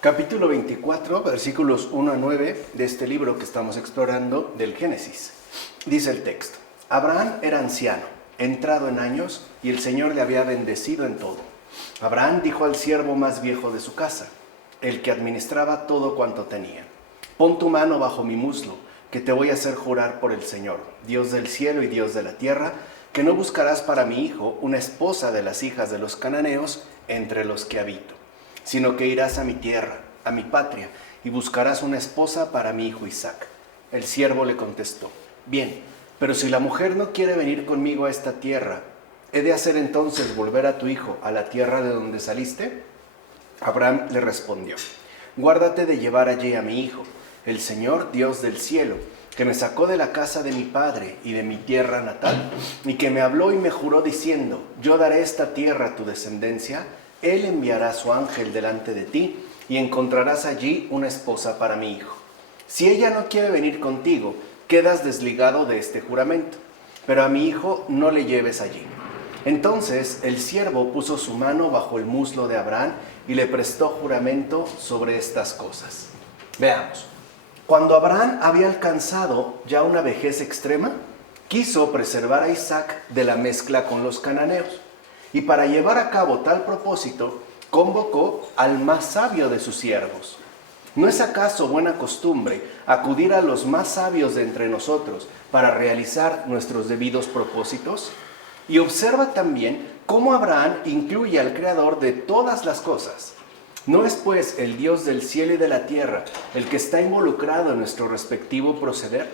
Capítulo 24, versículos 1 a 9 de este libro que estamos explorando del Génesis. Dice el texto: Abraham era anciano, entrado en años, y el Señor le había bendecido en todo. Abraham dijo al siervo más viejo de su casa, el que administraba todo cuanto tenía: Pon tu mano bajo mi muslo, que te voy a hacer jurar por el Señor, Dios del cielo y Dios de la tierra, que no buscarás para mi hijo una esposa de las hijas de los cananeos entre los que habito, sino que irás a mi tierra, a mi patria, y buscarás una esposa para mi hijo Isaac. El siervo le contestó: Bien, pero si la mujer no quiere venir conmigo a esta tierra, ¿he de hacer entonces volver a tu hijo a la tierra de donde saliste? Abraham le respondió: Guárdate de llevar allí a mi hijo, el Señor Dios del cielo, que me sacó de la casa de mi padre y de mi tierra natal, y que me habló y me juró diciendo: Yo daré esta tierra a tu descendencia. Él enviará a su ángel delante de ti, y encontrarás allí una esposa para mi hijo. Si ella no quiere venir contigo, quedas desligado de este juramento, pero a mi hijo no le lleves allí. Entonces el siervo puso su mano bajo el muslo de Abraham y le prestó juramento sobre estas cosas. Veamos. Cuando Abraham había alcanzado ya una vejez extrema, quiso preservar a Isaac de la mezcla con los cananeos. Y para llevar a cabo tal propósito, convocó al más sabio de sus siervos. ¿No es acaso buena costumbre acudir a los más sabios de entre nosotros para realizar nuestros debidos propósitos? Y observa también cómo Abraham incluye al Creador de todas las cosas. ¿No es pues el Dios del cielo y de la tierra el que está involucrado en nuestro respectivo proceder?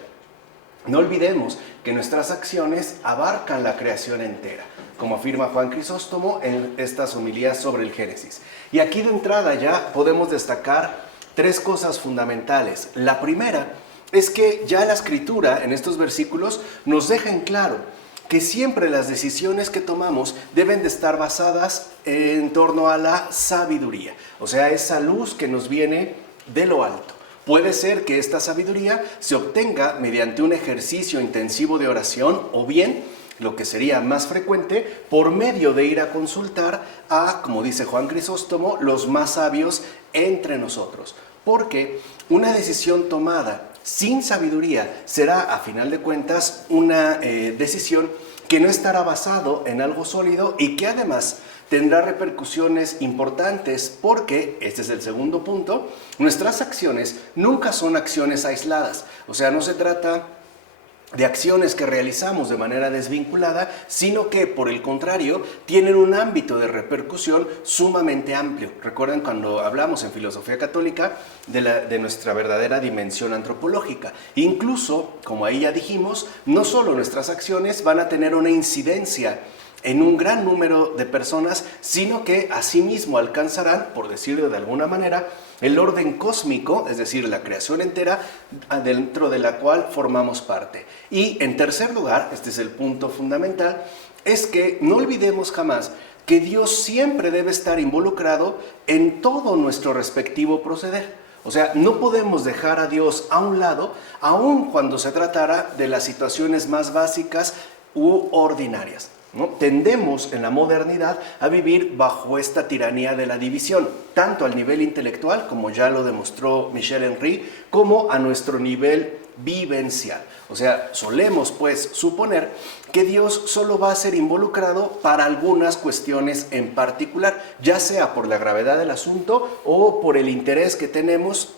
No olvidemos que nuestras acciones abarcan la creación entera, como afirma Juan Crisóstomo en estas homilías sobre el Génesis. Y aquí de entrada ya podemos destacar tres cosas fundamentales. La primera es que ya la Escritura en estos versículos nos deja en claro que siempre las decisiones que tomamos deben de estar basadas en torno a la sabiduría, o sea, esa luz que nos viene de lo alto. Puede ser que esta sabiduría se obtenga mediante un ejercicio intensivo de oración o bien, lo que sería más frecuente, por medio de ir a consultar a, como dice Juan Crisóstomo, los más sabios entre nosotros. Porque una decisión tomada sin sabiduría será, a final de cuentas, una decisión que no estará basado en algo sólido y que además tendrá repercusiones importantes porque, este es el segundo punto, nuestras acciones nunca son acciones aisladas. O sea, no se trata de acciones que realizamos de manera desvinculada, sino que, por el contrario, tienen un ámbito de repercusión sumamente amplio. Recuerden cuando hablamos en filosofía católica de nuestra verdadera dimensión antropológica. Incluso, como ahí ya dijimos, no solo nuestras acciones van a tener una incidencia en un gran número de personas, sino que asimismo alcanzarán, por decirlo de alguna manera, el orden cósmico, es decir, la creación entera dentro de la cual formamos parte. Y en tercer lugar, este es el punto fundamental, es que no olvidemos jamás que Dios siempre debe estar involucrado en todo nuestro respectivo proceder. O sea, no podemos dejar a Dios a un lado, aun cuando se tratara de las situaciones más básicas u ordinarias, ¿no? Tendemos en la modernidad a vivir bajo esta tiranía de la división, tanto al nivel intelectual, como ya lo demostró Michel Henry, como a nuestro nivel vivencial. O sea, solemos pues suponer que Dios solo va a ser involucrado para algunas cuestiones en particular, ya sea por la gravedad del asunto o por el interés que tenemos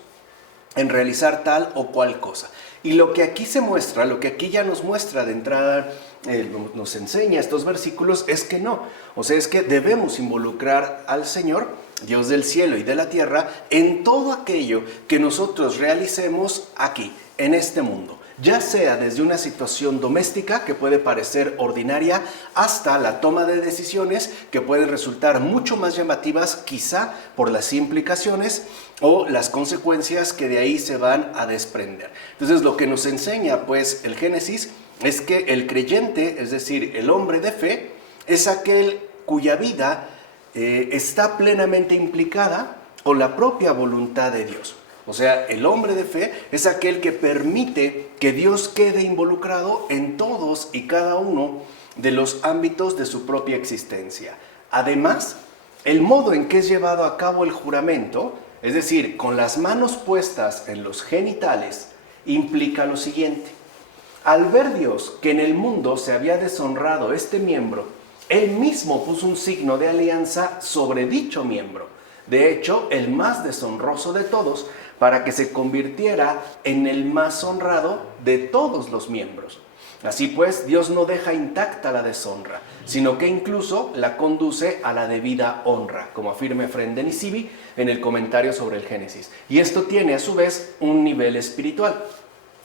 en realizar tal o cual cosa. Y lo que aquí se muestra, lo que aquí ya nos muestra de entrada, nos enseña estos versículos, es que no. O sea, es que debemos involucrar al Señor, Dios del cielo y de la tierra, en todo aquello que nosotros realicemos aquí, en este mundo. Ya sea desde una situación doméstica que puede parecer ordinaria hasta la toma de decisiones que pueden resultar mucho más llamativas quizá por las implicaciones o las consecuencias que de ahí se van a desprender. Entonces lo que nos enseña pues el Génesis es que el creyente, es decir, el hombre de fe, es aquel cuya vida está plenamente implicada con la propia voluntad de Dios. O sea, el hombre de fe es aquel que permite que Dios quede involucrado en todos y cada uno de los ámbitos de su propia existencia. Además, el modo en que es llevado a cabo el juramento es decir, con las manos puestas en los genitales, implica lo siguiente. Al ver Dios que en el mundo se había deshonrado este miembro, Él mismo puso un signo de alianza sobre dicho miembro, de hecho, el más deshonroso de todos, para que se convirtiera en el más honrado de todos los miembros. Así pues, Dios no deja intacta la deshonra, sino que incluso la conduce a la debida honra, como afirma Efrén de Nisibi en el comentario sobre el Génesis. Y esto tiene a su vez un nivel espiritual.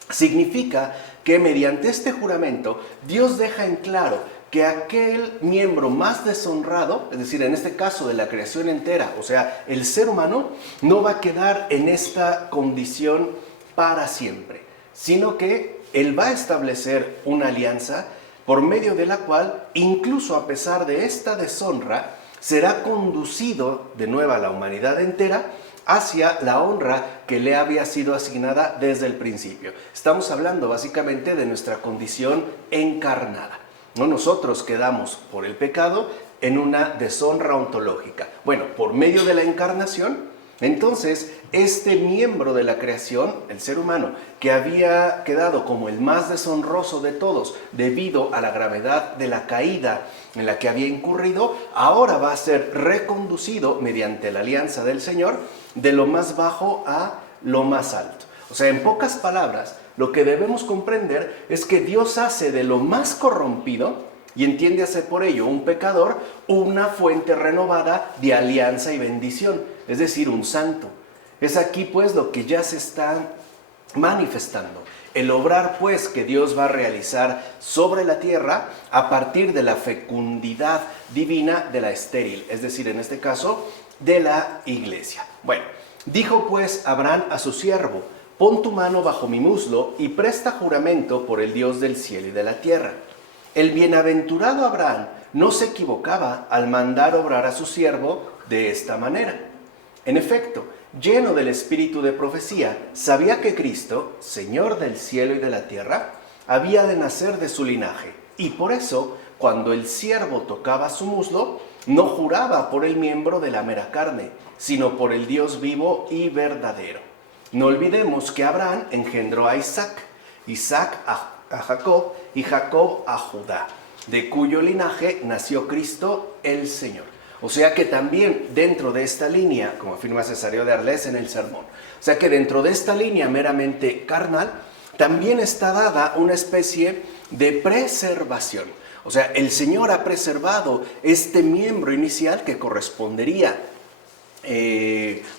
Significa que mediante este juramento, Dios deja en claro que aquel miembro más deshonrado, es decir, en este caso de la creación entera, o sea, el ser humano, no va a quedar en esta condición para siempre, sino que Él va a establecer una alianza por medio de la cual, incluso a pesar de esta deshonra, será conducido de nuevo a la humanidad entera hacia la honra que le había sido asignada desde el principio. Estamos hablando básicamente de nuestra condición encarnada. ¿No? Nosotros quedamos por el pecado en una deshonra ontológica. Bueno, por medio de la encarnación, entonces este miembro de la creación, el ser humano, que había quedado como el más deshonroso de todos debido a la gravedad de la caída en la que había incurrido, ahora va a ser reconducido mediante la alianza del Señor de lo más bajo a lo más alto. O sea, en pocas palabras, lo que debemos comprender es que Dios hace de lo más corrompido, y entiéndase por ello un pecador, una fuente renovada de alianza y bendición, es decir, un santo. Es aquí pues lo que ya se está manifestando. El obrar pues que Dios va a realizar sobre la tierra a partir de la fecundidad divina de la estéril, es decir, en este caso, de la iglesia. Bueno, dijo pues Abraham a su siervo: pon tu mano bajo mi muslo y presta juramento por el Dios del cielo y de la tierra. El bienaventurado Abraham no se equivocaba al mandar obrar a su siervo de esta manera. En efecto, lleno del espíritu de profecía, sabía que Cristo, Señor del cielo y de la tierra, había de nacer de su linaje, y por eso, cuando el siervo tocaba su muslo, no juraba por el miembro de la mera carne, sino por el Dios vivo y verdadero. No olvidemos que Abraham engendró a Isaac, Isaac a Jacob y Jacob a Judá, de cuyo linaje nació Cristo el Señor. O sea que también dentro de esta línea, como afirma Cesáreo de Arles en el sermón, o sea que dentro de esta línea meramente carnal, también está dada una especie de preservación. O sea, el Señor ha preservado este miembro inicial que correspondería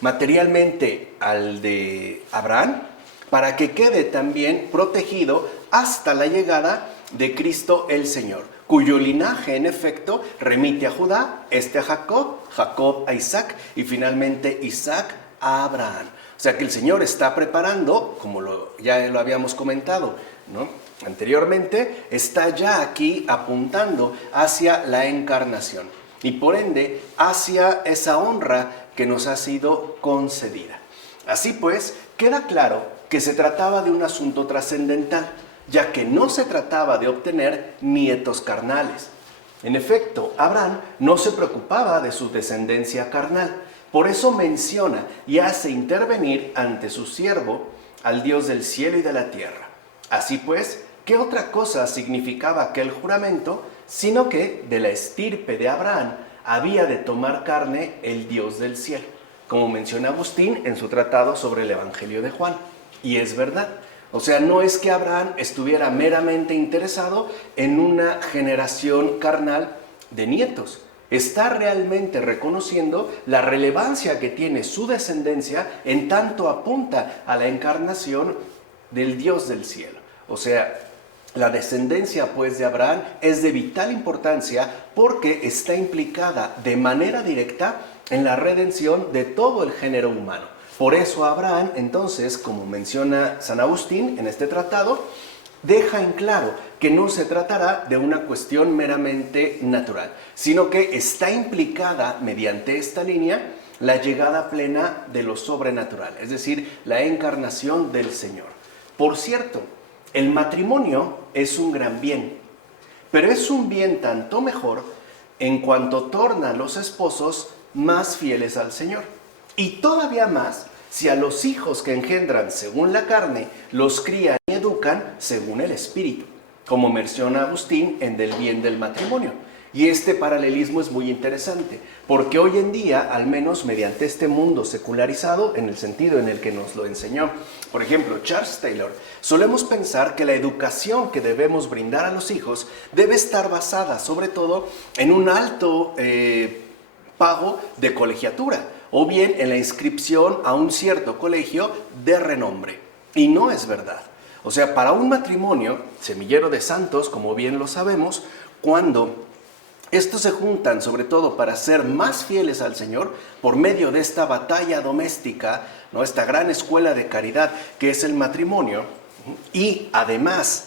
materialmente al de Abraham, para que quede también protegido hasta la llegada de Cristo el Señor, cuyo linaje en efecto remite a Judá, a Jacob, Jacob a Isaac y finalmente Isaac a Abraham. O sea que el Señor está preparando, como ya lo habíamos comentado, ¿no? Anteriormente, está ya aquí apuntando hacia la encarnación y por ende hacia esa honra que nos ha sido concedida. Así pues, queda claro que se trataba de un asunto trascendental, ya que no se trataba de obtener nietos carnales. En efecto, Abraham no se preocupaba de su descendencia carnal, por eso menciona y hace intervenir ante su siervo al Dios del cielo y de la tierra. Así pues, ¿qué otra cosa significaba aquel juramento, sino que de la estirpe de Abraham había de tomar carne el Dios del cielo? Como menciona Agustín en su tratado sobre el Evangelio de Juan. Y es verdad. O sea, no es que Abraham estuviera meramente interesado en una generación carnal de nietos. Está realmente reconociendo la relevancia que tiene su descendencia en tanto apunta a la encarnación del Dios del cielo. O sea, la descendencia pues de Abraham es de vital importancia porque está implicada de manera directa en la redención de todo el género humano. Por eso Abraham, entonces, como menciona San Agustín en este tratado, deja en claro que no se tratará de una cuestión meramente natural, sino que está implicada mediante esta línea la llegada plena de lo sobrenatural, es decir, la encarnación del Señor. Por cierto, el matrimonio es un gran bien, pero es un bien tanto mejor en cuanto torna a los esposos más fieles al Señor. Y todavía más, si a los hijos que engendran según la carne, los crían y educan según el Espíritu, como menciona Agustín en Del bien del matrimonio. Y este paralelismo es muy interesante, porque hoy en día, al menos mediante este mundo secularizado, en el sentido en el que nos lo enseñó, por ejemplo, Charles Taylor, solemos pensar que la educación que debemos brindar a los hijos debe estar basada, sobre todo, en un alto pago de colegiatura, o bien en la inscripción a un cierto colegio de renombre. Y no es verdad. O sea, para un matrimonio, semillero de santos, como bien lo sabemos, cuando estos se juntan sobre todo para ser más fieles al Señor por medio de esta batalla doméstica, ¿no? Esta gran escuela de caridad que es el matrimonio, y además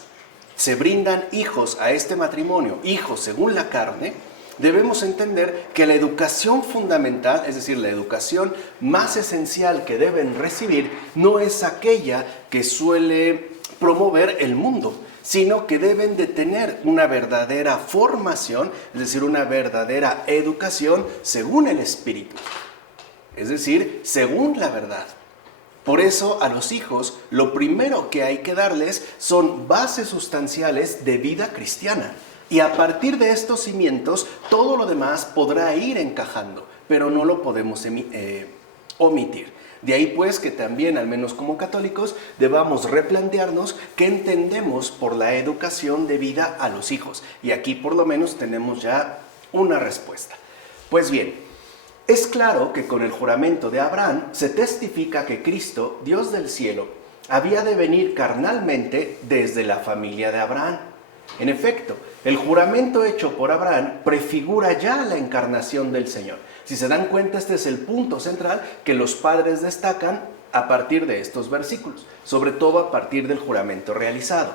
se brindan hijos a este matrimonio, hijos según la carne, debemos entender que la educación fundamental, es decir, la educación más esencial que deben recibir, no es aquella que suele promover el mundo, sino que deben de tener una verdadera formación, es decir, una verdadera educación según el Espíritu, es decir, según la verdad. Por eso a los hijos lo primero que hay que darles son bases sustanciales de vida cristiana. Y a partir de estos cimientos, todo lo demás podrá ir encajando, pero no lo podemos omitir. De ahí pues que también, al menos como católicos, debamos replantearnos qué entendemos por la educación de vida a los hijos. Y aquí por lo menos tenemos ya una respuesta. Pues bien, es claro que con el juramento de Abraham se testifica que Cristo, Dios del cielo, había de venir carnalmente desde la familia de Abraham. En efecto, el juramento hecho por Abraham prefigura ya la encarnación del Señor. Si se dan cuenta, este es el punto central que los padres destacan a partir de estos versículos, sobre todo a partir del juramento realizado.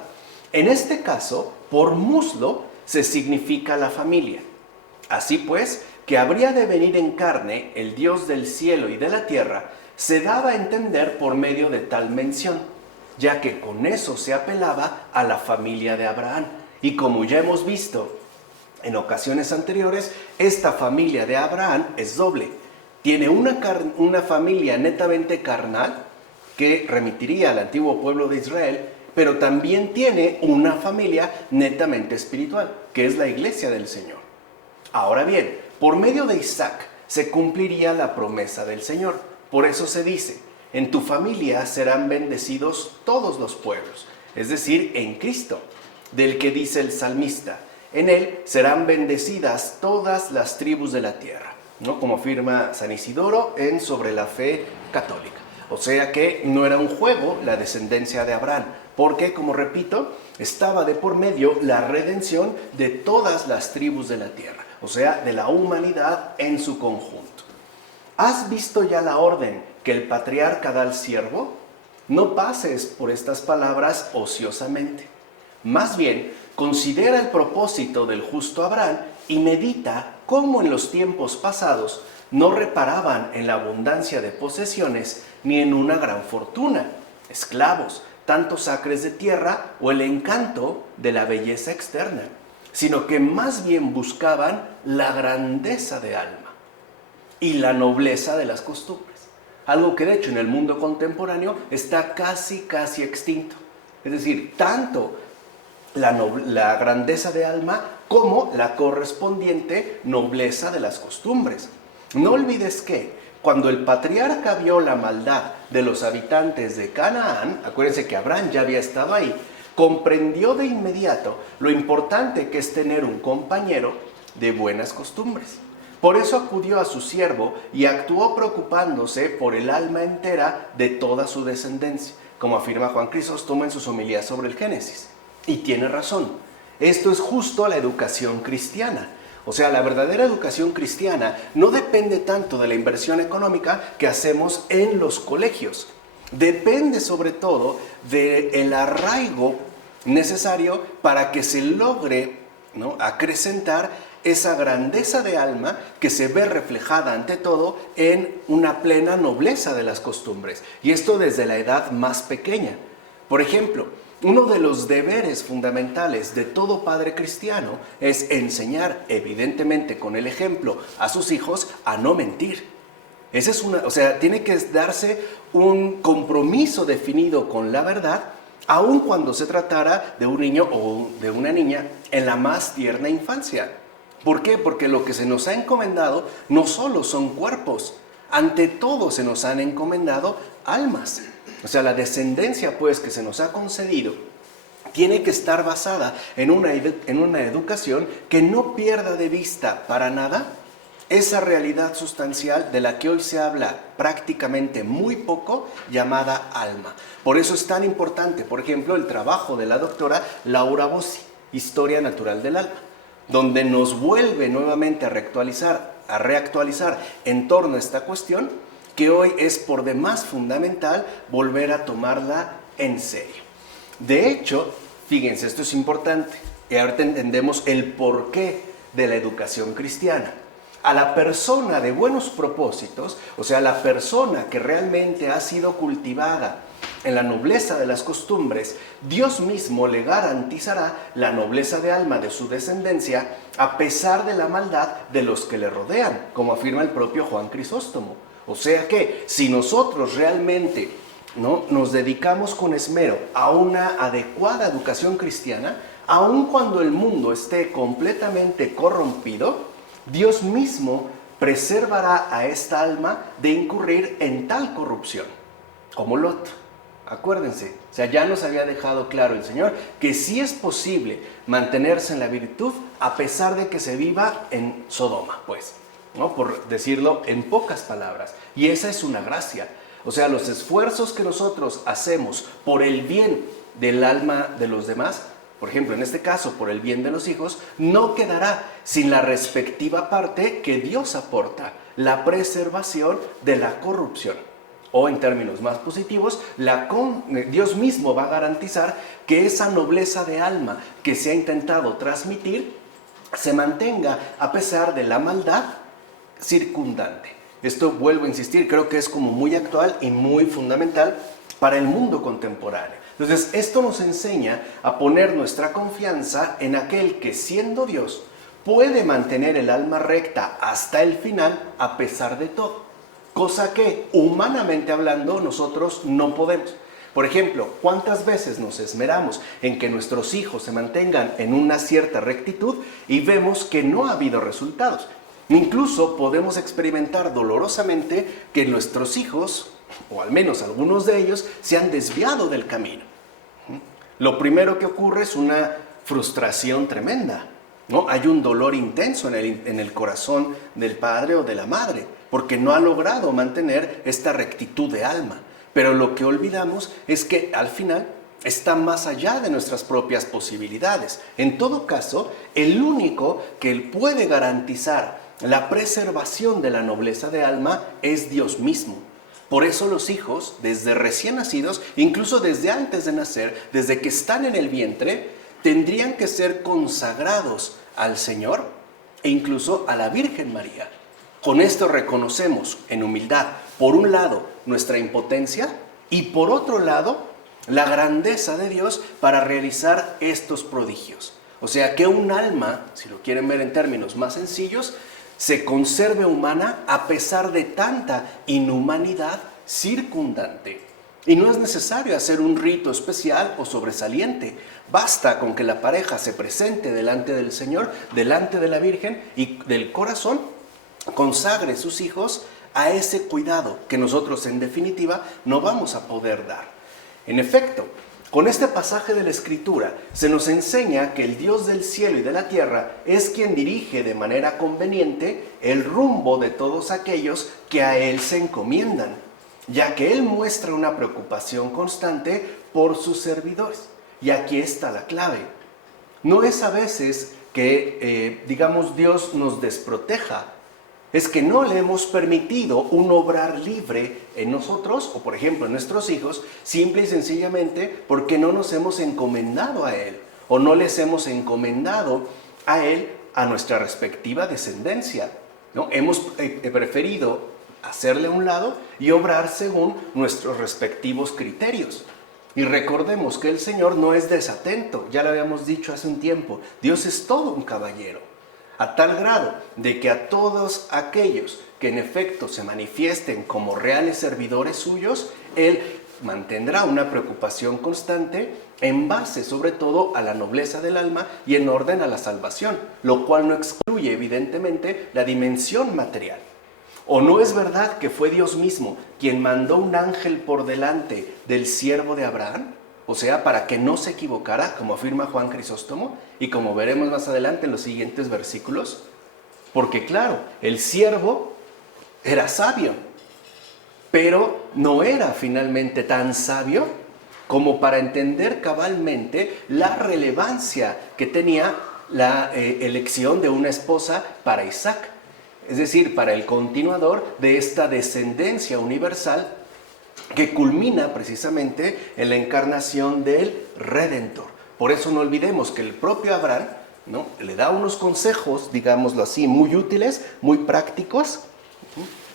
En este caso, por muslo se significa la familia. Así pues, que habría de venir en carne el Dios del cielo y de la tierra, se daba a entender por medio de tal mención, ya que con eso se apelaba a la familia de Abraham. Y como ya hemos visto en ocasiones anteriores, esta familia de Abraham es doble. Tiene una familia netamente carnal, que remitiría al antiguo pueblo de Israel, pero también tiene una familia netamente espiritual, que es la iglesia del Señor. Ahora bien, por medio de Isaac se cumpliría la promesa del Señor. Por eso se dice, en tu familia serán bendecidos todos los pueblos, es decir, en Cristo, del que dice el salmista, en él serán bendecidas todas las tribus de la tierra, ¿no? Como afirma San Isidoro en Sobre la Fe Católica. O sea que no era un juego la descendencia de Abraham, porque, como repito, estaba de por medio la redención de todas las tribus de la tierra, o sea, de la humanidad en su conjunto. ¿Has visto ya la orden que el patriarca da al siervo? No pases por estas palabras ociosamente. Más bien, considera el propósito del justo Abraham y medita cómo en los tiempos pasados no reparaban en la abundancia de posesiones ni en una gran fortuna, esclavos, tantos acres de tierra o el encanto de la belleza externa, sino que más bien buscaban la grandeza de alma y la nobleza de las costumbres, algo que de hecho en el mundo contemporáneo está casi extinto. Es decir, tanto la grandeza de alma como la correspondiente nobleza de las costumbres. No olvides que cuando el patriarca vio la maldad de los habitantes de Canaán, acuérdense que Abraham ya había estado ahí, comprendió de inmediato lo importante que es tener un compañero de buenas costumbres. Por eso acudió a su siervo y actuó preocupándose por el alma entera de toda su descendencia, como afirma Juan Crisóstomo en sus homilías sobre el Génesis. Y tiene razón, esto es justo la educación cristiana. O sea, la verdadera educación cristiana no depende tanto de la inversión económica que hacemos en los colegios. Depende sobre todo del arraigo necesario para que se logre, ¿no?, acrecentar esa grandeza de alma que se ve reflejada ante todo en una plena nobleza de las costumbres. Y esto desde la edad más pequeña. Por ejemplo, uno de los deberes fundamentales de todo padre cristiano es enseñar, evidentemente con el ejemplo, a sus hijos a no mentir. Esa es o sea, tiene que darse un compromiso definido con la verdad, aun cuando se tratara de un niño o de una niña en la más tierna infancia. ¿Por qué? Porque lo que se nos ha encomendado no solo son cuerpos, ante todo se nos han encomendado almas. O sea, la descendencia pues que se nos ha concedido tiene que estar basada en una educación que no pierda de vista para nada esa realidad sustancial de la que hoy se habla prácticamente muy poco, llamada alma. Por eso es tan importante, por ejemplo, el trabajo de la doctora Laura Bossi, Historia Natural del Alma, donde nos vuelve nuevamente a reactualizar en torno a esta cuestión que hoy es por demás fundamental volver a tomarla en serio. De hecho, fíjense, esto es importante, y ahorita entendemos el porqué de la educación cristiana. A la persona de buenos propósitos, o sea, la persona que realmente ha sido cultivada en la nobleza de las costumbres, Dios mismo le garantizará la nobleza de alma de su descendencia a pesar de la maldad de los que le rodean, como afirma el propio Juan Crisóstomo. O sea que si nosotros realmente nos dedicamos con esmero a una adecuada educación cristiana, aun cuando el mundo esté completamente corrompido, Dios mismo preservará a esta alma de incurrir en tal corrupción, como Lot. Acuérdense, o sea, ya nos había dejado claro el Señor que sí es posible mantenerse en la virtud a pesar de que se viva en Sodoma, pues, ¿no? Por decirlo en pocas palabras. Y esa es una gracia. O sea, los esfuerzos que nosotros hacemos por el bien del alma de los demás, por ejemplo, en este caso, por el bien de los hijos, no quedará sin la respectiva parte que Dios aporta, la preservación de la corrupción. O en términos más positivos, Dios mismo va a garantizar que esa nobleza de alma que se ha intentado transmitir se mantenga a pesar de la maldad circundante. Esto, vuelvo a insistir, creo que es como muy actual y muy fundamental para el mundo contemporáneo. Entonces, esto nos enseña a poner nuestra confianza en aquel que, siendo Dios, puede mantener el alma recta hasta el final a pesar de todo. Cosa que, humanamente hablando, nosotros no podemos. Por ejemplo, ¿cuántas veces nos esmeramos en que nuestros hijos se mantengan en una cierta rectitud y vemos que no ha habido resultados? Incluso podemos experimentar dolorosamente que nuestros hijos, o al menos algunos de ellos, se han desviado del camino. Lo primero que ocurre es una frustración tremenda, ¿no? Hay un dolor intenso en el corazón del padre o de la madre, porque no ha logrado mantener esta rectitud de alma. Pero lo que olvidamos es que al final está más allá de nuestras propias posibilidades. En todo caso, el único que puede garantizar la preservación de la nobleza de alma es Dios mismo. Por eso los hijos, desde recién nacidos, incluso desde antes de nacer, desde que están en el vientre, tendrían que ser consagrados al Señor e incluso a la Virgen María. Con esto reconocemos en humildad, por un lado, nuestra impotencia y por otro lado, la grandeza de Dios para realizar estos prodigios. O sea, que un alma, si lo quieren ver en términos más sencillos, se conserve humana a pesar de tanta inhumanidad circundante. Y no es necesario hacer un rito especial o sobresaliente. Basta con que la pareja se presente delante del Señor, delante de la Virgen y del corazón consagre sus hijos a ese cuidado que nosotros en definitiva no vamos a poder dar. En efecto, con este pasaje de la Escritura se nos enseña que el Dios del cielo y de la tierra es quien dirige de manera conveniente el rumbo de todos aquellos que a Él se encomiendan, ya que Él muestra una preocupación constante por sus servidores. Y aquí está la clave. No es a veces que, Dios nos desproteja, es que no le hemos permitido un obrar libre en nosotros, o por ejemplo en nuestros hijos, simple y sencillamente porque no nos hemos encomendado a Él, o no les hemos encomendado a Él a nuestra respectiva descendencia, ¿no? Hemos preferido hacerle a un lado y obrar según nuestros respectivos criterios. Y recordemos que el Señor no es desatento, ya lo habíamos dicho hace un tiempo, Dios es todo un caballero. a tal grado de que a todos aquellos que en efecto se manifiesten como reales servidores suyos, Él mantendrá una preocupación constante en base sobre todo a la nobleza del alma y en orden a la salvación, lo cual no excluye evidentemente la dimensión material. ¿O no es verdad que fue Dios mismo quien mandó un ángel por delante del siervo de Abraham? O sea, para que no se equivocara, como afirma Juan Crisóstomo, y como veremos más adelante en los siguientes versículos. Porque claro, el siervo era sabio, pero no era finalmente tan sabio como para entender cabalmente la relevancia que tenía la elección de una esposa para Isaac. Es decir, para el continuador de esta descendencia universal que culmina precisamente en la encarnación del Redentor. Por eso no olvidemos que el propio Abraham, ¿no?, le da unos consejos, digámoslo así, muy útiles, muy prácticos,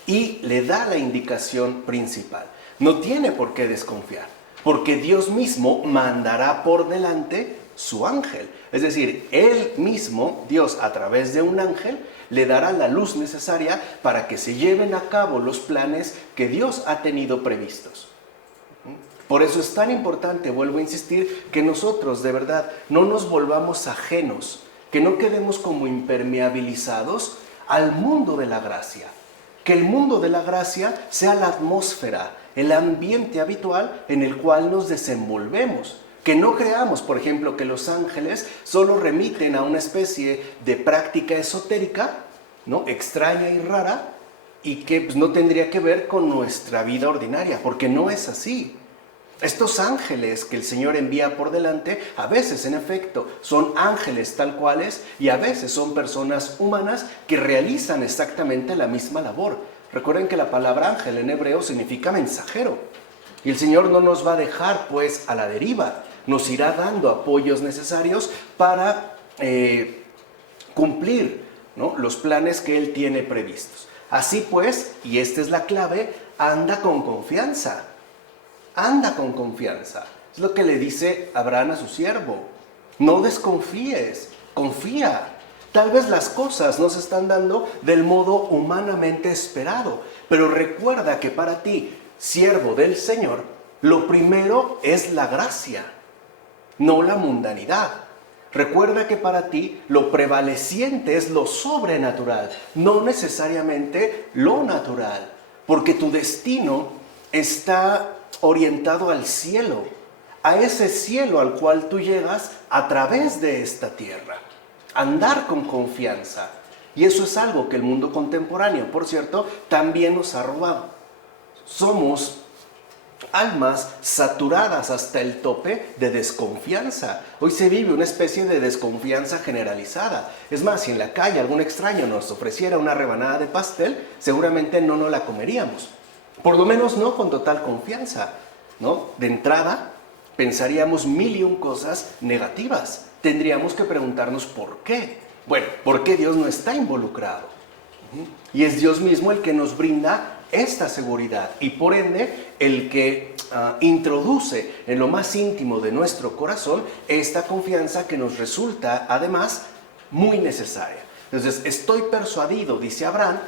y le da la indicación principal. No tiene por qué desconfiar, porque Dios mismo mandará por delante su ángel. Es decir, Él mismo, Dios a través de un ángel, le dará la luz necesaria para que se lleven a cabo los planes que Dios ha tenido previstos. Por eso es tan importante, vuelvo a insistir, que nosotros de verdad no nos volvamos ajenos, que no quedemos como impermeabilizados al mundo de la gracia. Que el mundo de la gracia sea la atmósfera, el ambiente habitual en el cual nos desenvolvemos. Que no creamos, por ejemplo, que los ángeles solo remiten a una especie de práctica esotérica, ¿no?, extraña y rara, y que pues, no tendría que ver con nuestra vida ordinaria, porque no es así. Estos ángeles que el Señor envía por delante, a veces en efecto son ángeles tal cuales y a veces son personas humanas que realizan exactamente la misma labor. Recuerden que la palabra ángel en hebreo significa mensajero. Y el Señor no nos va a dejar pues a la deriva, nos irá dando apoyos necesarios para cumplir, ¿no?, los planes que Él tiene previstos. Así pues, y esta es la clave, anda con confianza. Anda con confianza. Es lo que le dice Abraham a su siervo. No desconfíes, confía. Tal vez las cosas no se están dando del modo humanamente esperado, pero recuerda que para ti, siervo del Señor, lo primero es la gracia, no la mundanidad. Recuerda que para ti lo prevaleciente es lo sobrenatural, no necesariamente lo natural, porque tu destino está orientado al cielo, a ese cielo al cual tú llegas a través de esta tierra. Andar con confianza. Y eso es algo que el mundo contemporáneo, por cierto, también nos ha robado. Somos almas saturadas hasta el tope de desconfianza. Hoy se vive una especie de desconfianza generalizada. Es más, si en la calle algún extraño nos ofreciera una rebanada de pastel, seguramente no nos la comeríamos. Por lo menos no con total confianza, ¿no? De entrada, pensaríamos mil y un cosas negativas. Tendríamos que preguntarnos por qué. Bueno, ¿por qué Dios no está involucrado? Y es Dios mismo el que nos brinda esta seguridad y por ende el que introduce en lo más íntimo de nuestro corazón esta confianza que nos resulta además muy necesaria. Entonces, estoy persuadido, dice Abraham,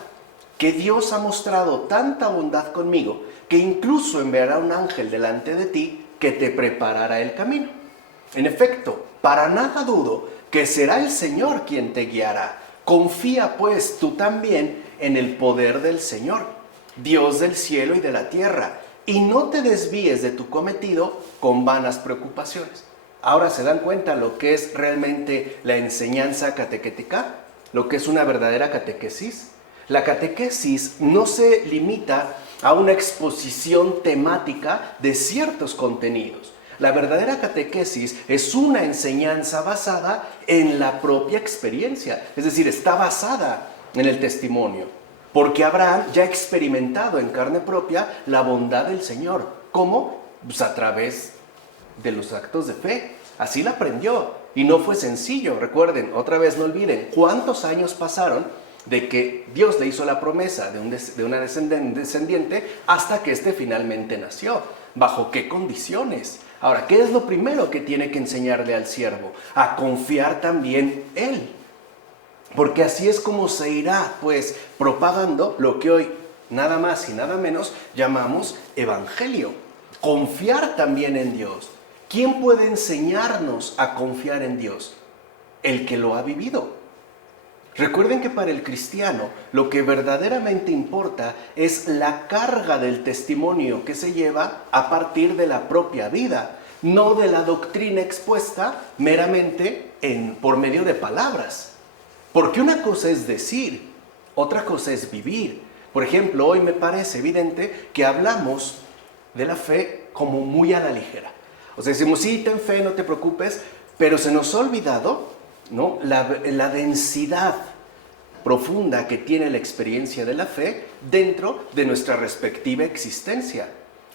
que Dios ha mostrado tanta bondad conmigo que incluso enviará un ángel delante de ti que te preparará el camino. En efecto, para nada dudo que será el Señor quien te guiará. Confía pues tú también en el poder del Señor, Dios del cielo y de la tierra, y no te desvíes de tu cometido con vanas preocupaciones. Ahora se dan cuenta lo que es realmente la enseñanza catequética, lo que es una verdadera catequesis. La catequesis no se limita a una exposición temática de ciertos contenidos. La verdadera catequesis es una enseñanza basada en la propia experiencia, es decir, está basada en el testimonio, porque Abraham ya ha experimentado en carne propia la bondad del Señor. ¿Cómo? Pues a través de los actos de fe. Así la aprendió y no fue sencillo. Recuerden, otra vez no olviden, ¿cuántos años pasaron de que Dios le hizo la promesa de una descendiente hasta que éste finalmente nació? ¿Bajo qué condiciones? Ahora, ¿qué es lo primero que tiene que enseñarle al siervo? A confiar también él. Porque así es como se irá, pues, propagando lo que hoy nada más y nada menos llamamos evangelio. Confiar también en Dios. ¿Quién puede enseñarnos a confiar en Dios? El que lo ha vivido. Recuerden que para el cristiano lo que verdaderamente importa es la carga del testimonio que se lleva a partir de la propia vida, no de la doctrina expuesta meramente por medio de palabras. Porque una cosa es decir, otra cosa es vivir. Por ejemplo, hoy me parece evidente que hablamos de la fe como muy a la ligera. O sea, decimos, sí, ten fe, no te preocupes, pero se nos ha olvidado, ¿no?, la densidad profunda que tiene la experiencia de la fe dentro de nuestra respectiva existencia.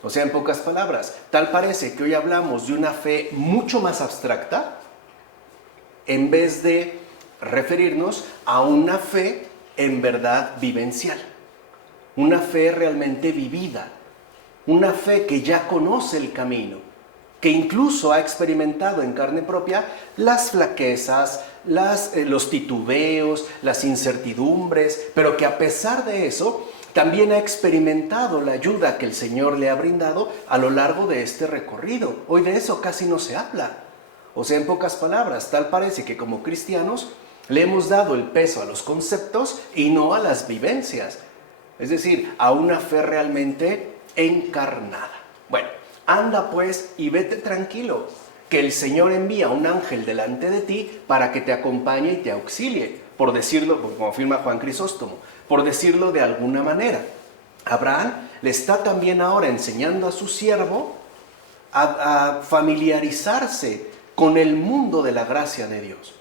O sea, en pocas palabras, tal parece que hoy hablamos de una fe mucho más abstracta en vez de referirnos a una fe en verdad vivencial, una fe realmente vivida, una fe que ya conoce el camino, que incluso ha experimentado en carne propia las flaquezas, los titubeos, las incertidumbres, pero que a pesar de eso también ha experimentado la ayuda que el Señor le ha brindado a lo largo de este recorrido. Hoy de eso casi no se habla. O sea, en pocas palabras, tal parece que como cristianos le hemos dado el peso a los conceptos y no a las vivencias. Es decir, a una fe realmente encarnada. Bueno, anda pues y vete tranquilo, que el Señor envía un ángel delante de ti para que te acompañe y te auxilie, por decirlo, como afirma Juan Crisóstomo, por decirlo de alguna manera. Abraham le está también ahora enseñando a su siervo a familiarizarse con el mundo de la gracia de Dios,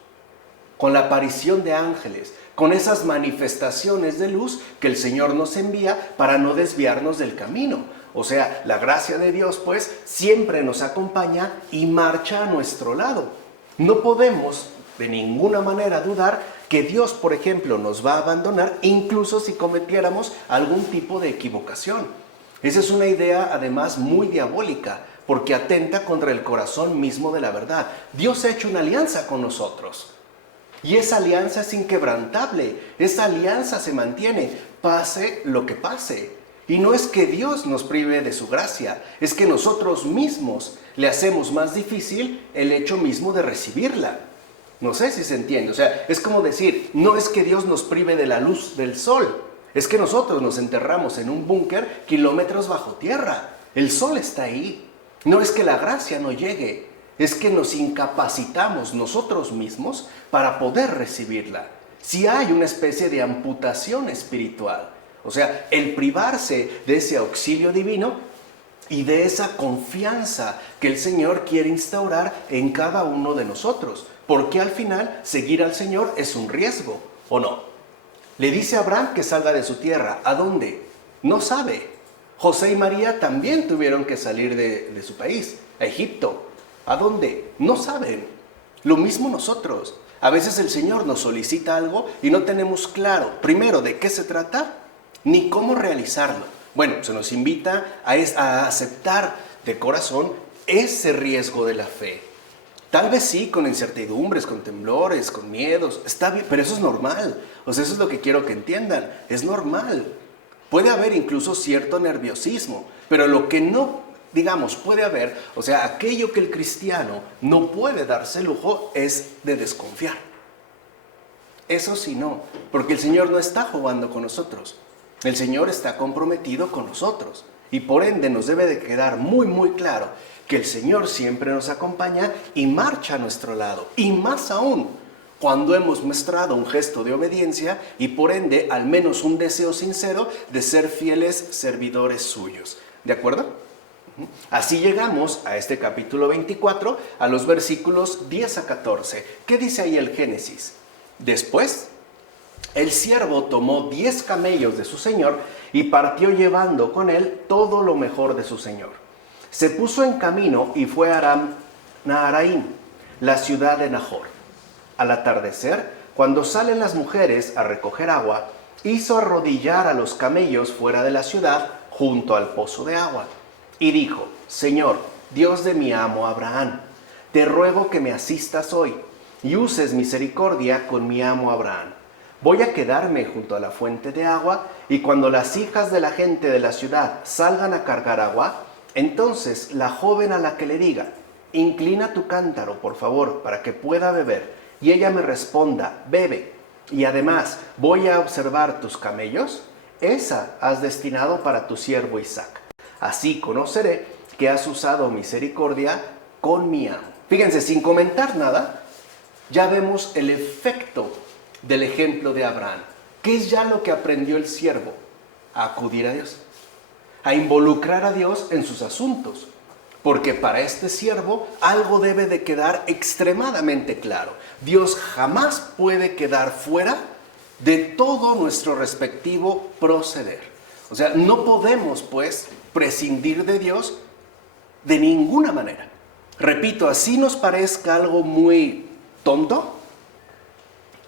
con la aparición de ángeles, con esas manifestaciones de luz que el Señor nos envía para no desviarnos del camino. O sea, la gracia de Dios, pues, siempre nos acompaña y marcha a nuestro lado. No podemos de ninguna manera dudar que Dios, por ejemplo, nos va a abandonar, incluso si cometiéramos algún tipo de equivocación. Esa es una idea, además, muy diabólica, porque atenta contra el corazón mismo de la verdad. Dios ha hecho una alianza con nosotros. Y esa alianza es inquebrantable, esa alianza se mantiene, pase lo que pase. Y no es que Dios nos prive de su gracia, es que nosotros mismos le hacemos más difícil el hecho mismo de recibirla. No sé si se entiende, o sea, es como decir, no es que Dios nos prive de la luz del sol, es que nosotros nos enterramos en un búnker kilómetros bajo tierra, el sol está ahí. No es que la gracia no llegue, es que nos incapacitamos nosotros mismos para poder recibirla. Si hay una especie de amputación espiritual, o sea, el privarse de ese auxilio divino y de esa confianza que el Señor quiere instaurar en cada uno de nosotros, porque al final seguir al Señor es un riesgo, ¿o no? Le dice a Abraham que salga de su tierra. ¿A dónde? No sabe. José y María también tuvieron que salir de su país, a Egipto. ¿A dónde? No saben. Lo mismo nosotros. A veces el Señor nos solicita algo y no tenemos claro, primero, de qué se trata, ni cómo realizarlo. Bueno, se nos invita a aceptar de corazón ese riesgo de la fe. Tal vez sí, con incertidumbres, con temblores, con miedos, está bien, pero eso es normal. O sea, eso es lo que quiero que entiendan, es normal. Puede haber incluso cierto nerviosismo, pero lo que no, digamos, puede haber, o sea, aquello que el cristiano no puede darse lujo es de desconfiar. Eso sí no, porque el Señor no está jugando con nosotros. El Señor está comprometido con nosotros y por ende nos debe de quedar muy muy claro que el Señor siempre nos acompaña y marcha a nuestro lado. Y más aún, cuando hemos mostrado un gesto de obediencia y por ende al menos un deseo sincero de ser fieles servidores suyos. ¿De acuerdo? Así llegamos a este capítulo 24, a los versículos 10 a 14. ¿Qué dice ahí el Génesis? Después, el siervo tomó 10 camellos de su señor y partió llevando con él todo lo mejor de su señor. Se puso en camino y fue a Naharaim, la ciudad de Nahor. Al atardecer, cuando salen las mujeres a recoger agua, hizo arrodillar a los camellos fuera de la ciudad, junto al pozo de agua. Y dijo: Señor, Dios de mi amo Abraham, te ruego que me asistas hoy y uses misericordia con mi amo Abraham. voy a quedarme junto a la fuente de agua, y cuando las hijas de la gente de la ciudad salgan a cargar agua, entonces la joven a la que le diga, inclina tu cántaro, por favor, para que pueda beber, y ella me responda, bebe, y además voy a observar tus camellos, esa has destinado para tu siervo Isaac. Así conoceré que has usado misericordia con mi amo. Fíjense, sin comentar nada, ya vemos el efecto del ejemplo de Abraham. ¿Qué es ya lo que aprendió el siervo? A acudir a Dios, a involucrar a Dios en sus asuntos. Porque para este siervo algo debe de quedar extremadamente claro. Dios jamás puede quedar fuera de todo nuestro respectivo proceder. O sea, no podemos pues prescindir de Dios de ninguna manera. Repito, así nos parezca algo muy tonto,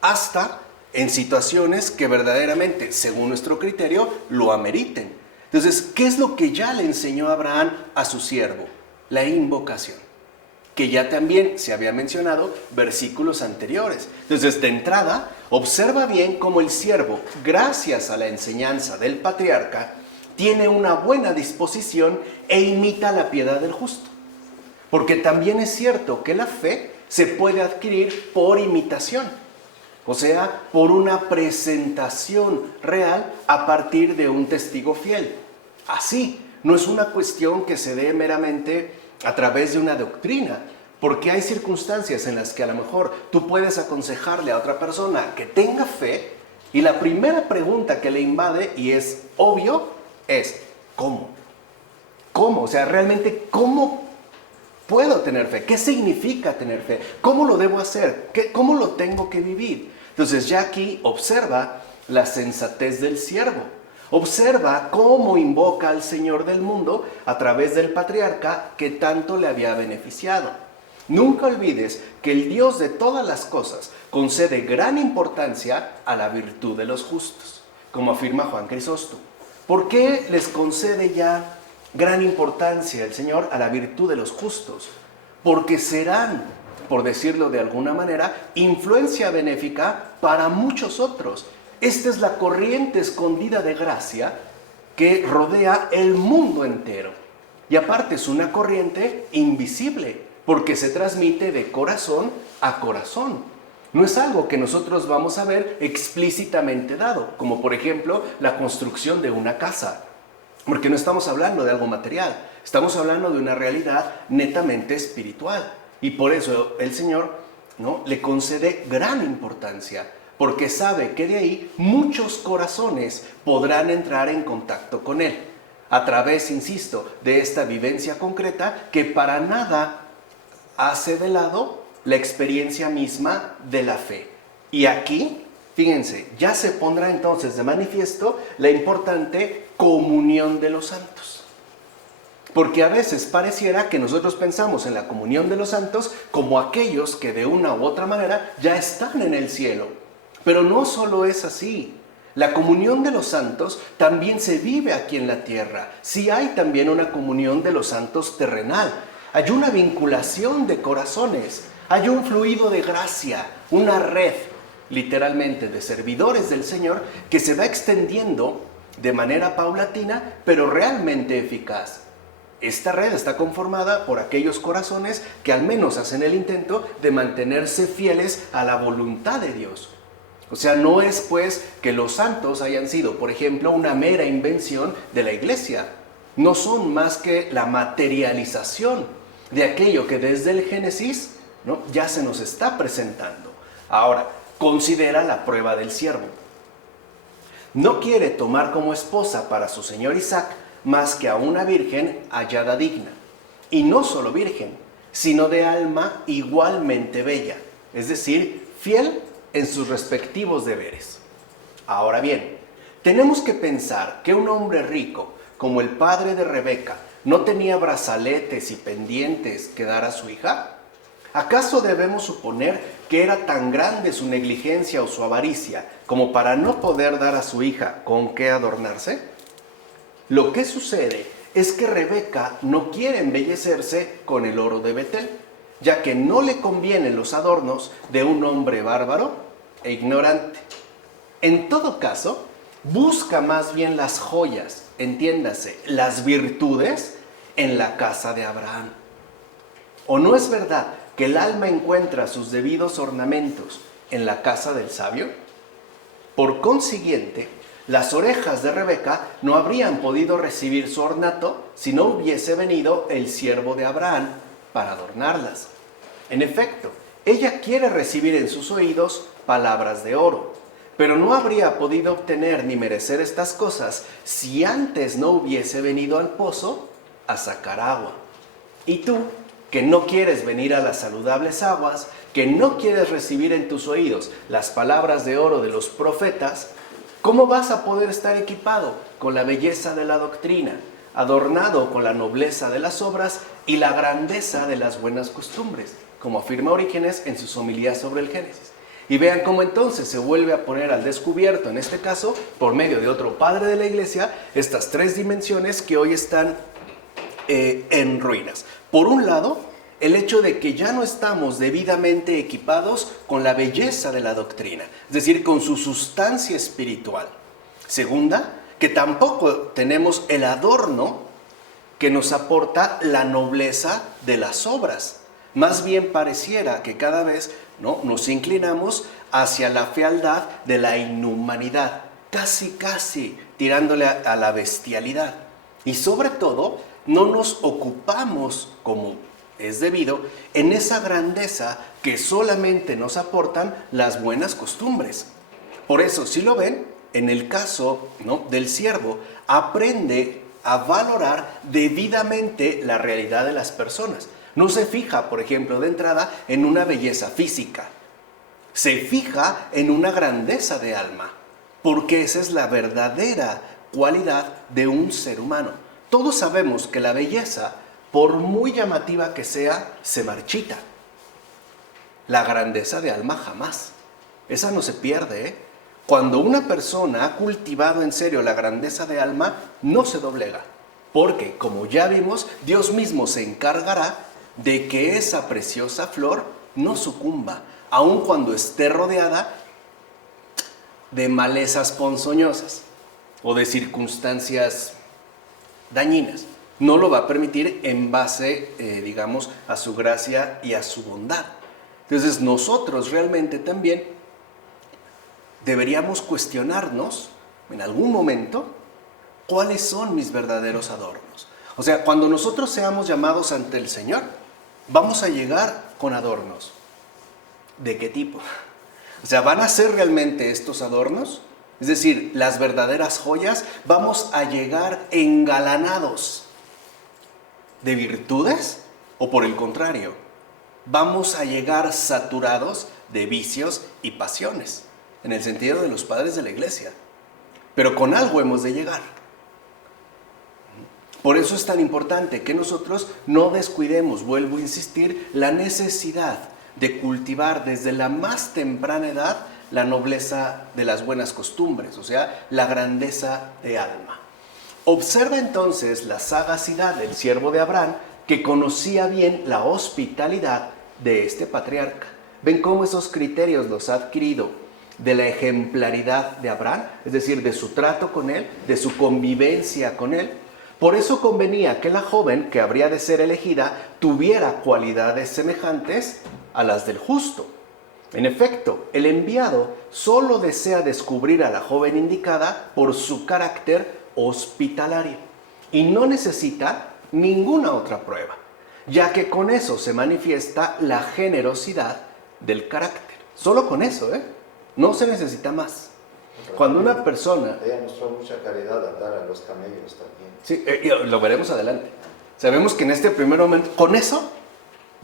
hasta en situaciones que verdaderamente, según nuestro criterio, lo ameriten. Entonces, ¿qué es lo que ya le enseñó Abraham a su siervo? La invocación, que ya también se había mencionado versículos anteriores. Entonces, de entrada, observa bien cómo el siervo, gracias a la enseñanza del patriarca, tiene una buena disposición e imita la piedad del justo. Porque también es cierto que la fe se puede adquirir por imitación, o sea, por una presentación real a partir de un testigo fiel. Así, no es una cuestión que se dé meramente a través de una doctrina, porque hay circunstancias en las que a lo mejor tú puedes aconsejarle a otra persona que tenga fe, y la primera pregunta que le invade, y es obvio, es ¿cómo? ¿Cómo? O sea, realmente, ¿cómo puedo tener fe? ¿Qué significa tener fe? ¿Cómo lo debo hacer? ¿Cómo lo tengo que vivir? Entonces ya aquí observa la sensatez del siervo. Observa cómo invoca al Señor del mundo a través del patriarca que tanto le había beneficiado. Nunca olvides que el Dios de todas las cosas concede gran importancia a la virtud de los justos, como afirma Juan Crisóstomo. ¿Por qué les concede ya gran importancia el Señor a la virtud de los justos? Porque serán, por decirlo de alguna manera, influencia benéfica para muchos otros. Esta es la corriente escondida de gracia que rodea el mundo entero. Y aparte es una corriente invisible, porque se transmite de corazón a corazón. No es algo que nosotros vamos a ver explícitamente dado, como por ejemplo la construcción de una casa. Porque no estamos hablando de algo material, estamos hablando de una realidad netamente espiritual. Y por eso el Señor, ¿no?, le concede gran importancia, porque sabe que de ahí muchos corazones podrán entrar en contacto con Él, a través, insisto, de esta vivencia concreta que para nada hace de lado la experiencia misma de la fe. Y aquí, fíjense, ya se pondrá entonces de manifiesto la importante comunión de los santos. Porque a veces pareciera que nosotros pensamos en la comunión de los santos como aquellos que de una u otra manera ya están en el cielo. Pero no solo es así. La comunión de los santos también se vive aquí en la tierra. Sí hay también una comunión de los santos terrenal. Hay una vinculación de corazones. Hay un fluido de gracia, una red, literalmente, de servidores del Señor que se va extendiendo de manera paulatina, pero realmente eficaz. Esta red está conformada por aquellos corazones que al menos hacen el intento de mantenerse fieles a la voluntad de Dios. O sea, no es pues que los santos hayan sido, por ejemplo, una mera invención de la iglesia. No son más que la materialización de aquello que desde el Génesis, ¿no?, ya se nos está presentando. Ahora, considera la prueba del siervo. No quiere tomar como esposa para su señor Isaac más que a una virgen hallada digna. Y no solo virgen, sino de alma igualmente bella, es decir, fiel en sus respectivos deberes. Ahora bien, tenemos que pensar que un hombre rico, como el padre de Rebeca, ¿no tenía brazaletes y pendientes que dar a su hija? ¿Acaso debemos suponer que era tan grande su negligencia o su avaricia como para no poder dar a su hija con qué adornarse? Lo que sucede es que Rebeca no quiere embellecerse con el oro de Betel, ya que no le convienen los adornos de un hombre bárbaro e ignorante. En todo caso, busca más bien las joyas, entiéndase, las virtudes en la casa de Abraham. ¿O no es verdad que el alma encuentra sus debidos ornamentos en la casa del sabio? Por consiguiente, las orejas de Rebeca no habrían podido recibir su ornato si no hubiese venido el siervo de Abraham para adornarlas. En efecto, ella quiere recibir en sus oídos palabras de oro, pero no habría podido obtener ni merecer estas cosas si antes no hubiese venido al pozo a sacar agua. Y tú, que no quieres venir a las saludables aguas, que no quieres recibir en tus oídos las palabras de oro de los profetas, ¿cómo vas a poder estar equipado con la belleza de la doctrina, adornado con la nobleza de las obras y la grandeza de las buenas costumbres, como afirma Orígenes en sus homilías sobre el Génesis? Y vean cómo entonces se vuelve a poner al descubierto, en este caso, por medio de otro padre de la iglesia, estas tres dimensiones que hoy están en ruinas. Por un lado, el hecho de que ya no estamos debidamente equipados con la belleza de la doctrina, es decir, con su sustancia espiritual. Segunda, que tampoco tenemos el adorno que nos aporta la nobleza de las obras. Más bien pareciera que cada vez nos inclinamos hacia la fealdad de la inhumanidad, casi tirándole a la bestialidad. Y sobre todo, no nos ocupamos, como es debido, en esa grandeza que solamente nos aportan las buenas costumbres. Por eso, si lo ven, en el caso del siervo, aprende a valorar debidamente la realidad de las personas. No se fija, por ejemplo, de entrada en una belleza física. Se fija en una grandeza de alma, porque esa es la verdadera cualidad de un ser humano. Todos sabemos que la belleza, por muy llamativa que sea, se marchita. La grandeza de alma jamás. Esa no se pierde, ¿eh? Cuando una persona ha cultivado en serio la grandeza de alma, no se doblega. Porque, como ya vimos, Dios mismo se encargará de que esa preciosa flor no sucumba, aun cuando esté rodeada de malezas ponzoñosas o de circunstancias dañinas. No lo va a permitir en base, a su gracia y a su bondad. Entonces nosotros realmente también deberíamos cuestionarnos en algún momento cuáles son mis verdaderos adornos. O sea, cuando nosotros seamos llamados ante el Señor, vamos a llegar con adornos. ¿De qué tipo? O sea, ¿van a ser realmente estos adornos? Es decir, las verdaderas joyas, vamos a llegar engalanados de virtudes, o por el contrario, vamos a llegar saturados de vicios y pasiones, en el sentido de los padres de la iglesia. Pero con algo hemos de llegar. Por eso es tan importante que nosotros no descuidemos, vuelvo a insistir, la necesidad de cultivar desde la más temprana edad la nobleza de las buenas costumbres, o sea, la grandeza de alma. Observa entonces la sagacidad del siervo de Abraham, que conocía bien la hospitalidad de este patriarca. ¿Ven cómo esos criterios los ha adquirido de la ejemplaridad de Abraham? Es decir, de su trato con él, de su convivencia con él. Por eso convenía que la joven que habría de ser elegida tuviera cualidades semejantes a las del justo. En efecto, el enviado solo desea descubrir a la joven indicada por su carácter hospitalario y no necesita ninguna otra prueba, ya que con eso se manifiesta la generosidad del carácter. Solo con eso, no se necesita más. Cuando una persona... Ella mostró mucha caridad al dar a los camellos también. Sí, lo veremos adelante. Sabemos que en este primer momento, con eso,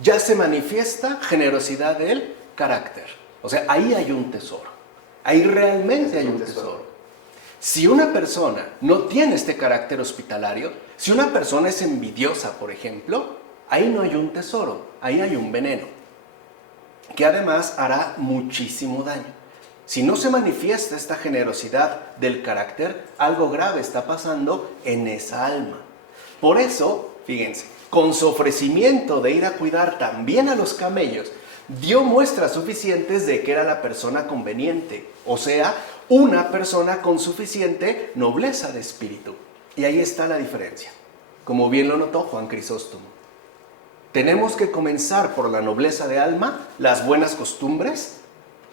ya se manifiesta generosidad del carácter. O sea, ahí hay un tesoro. Ahí realmente hay un tesoro. Si una persona no tiene este carácter hospitalario, si una persona es envidiosa, por ejemplo, ahí no hay un tesoro, ahí hay un veneno, que además hará muchísimo daño. Si no se manifiesta esta generosidad del carácter, algo grave está pasando en esa alma. Por eso, fíjense, con su ofrecimiento de ir a cuidar también a los camellos, dio muestras suficientes de que era la persona conveniente, o sea, una persona con suficiente nobleza de espíritu. Y ahí está la diferencia, como bien lo notó Juan Crisóstomo. Tenemos que comenzar por la nobleza de alma, las buenas costumbres,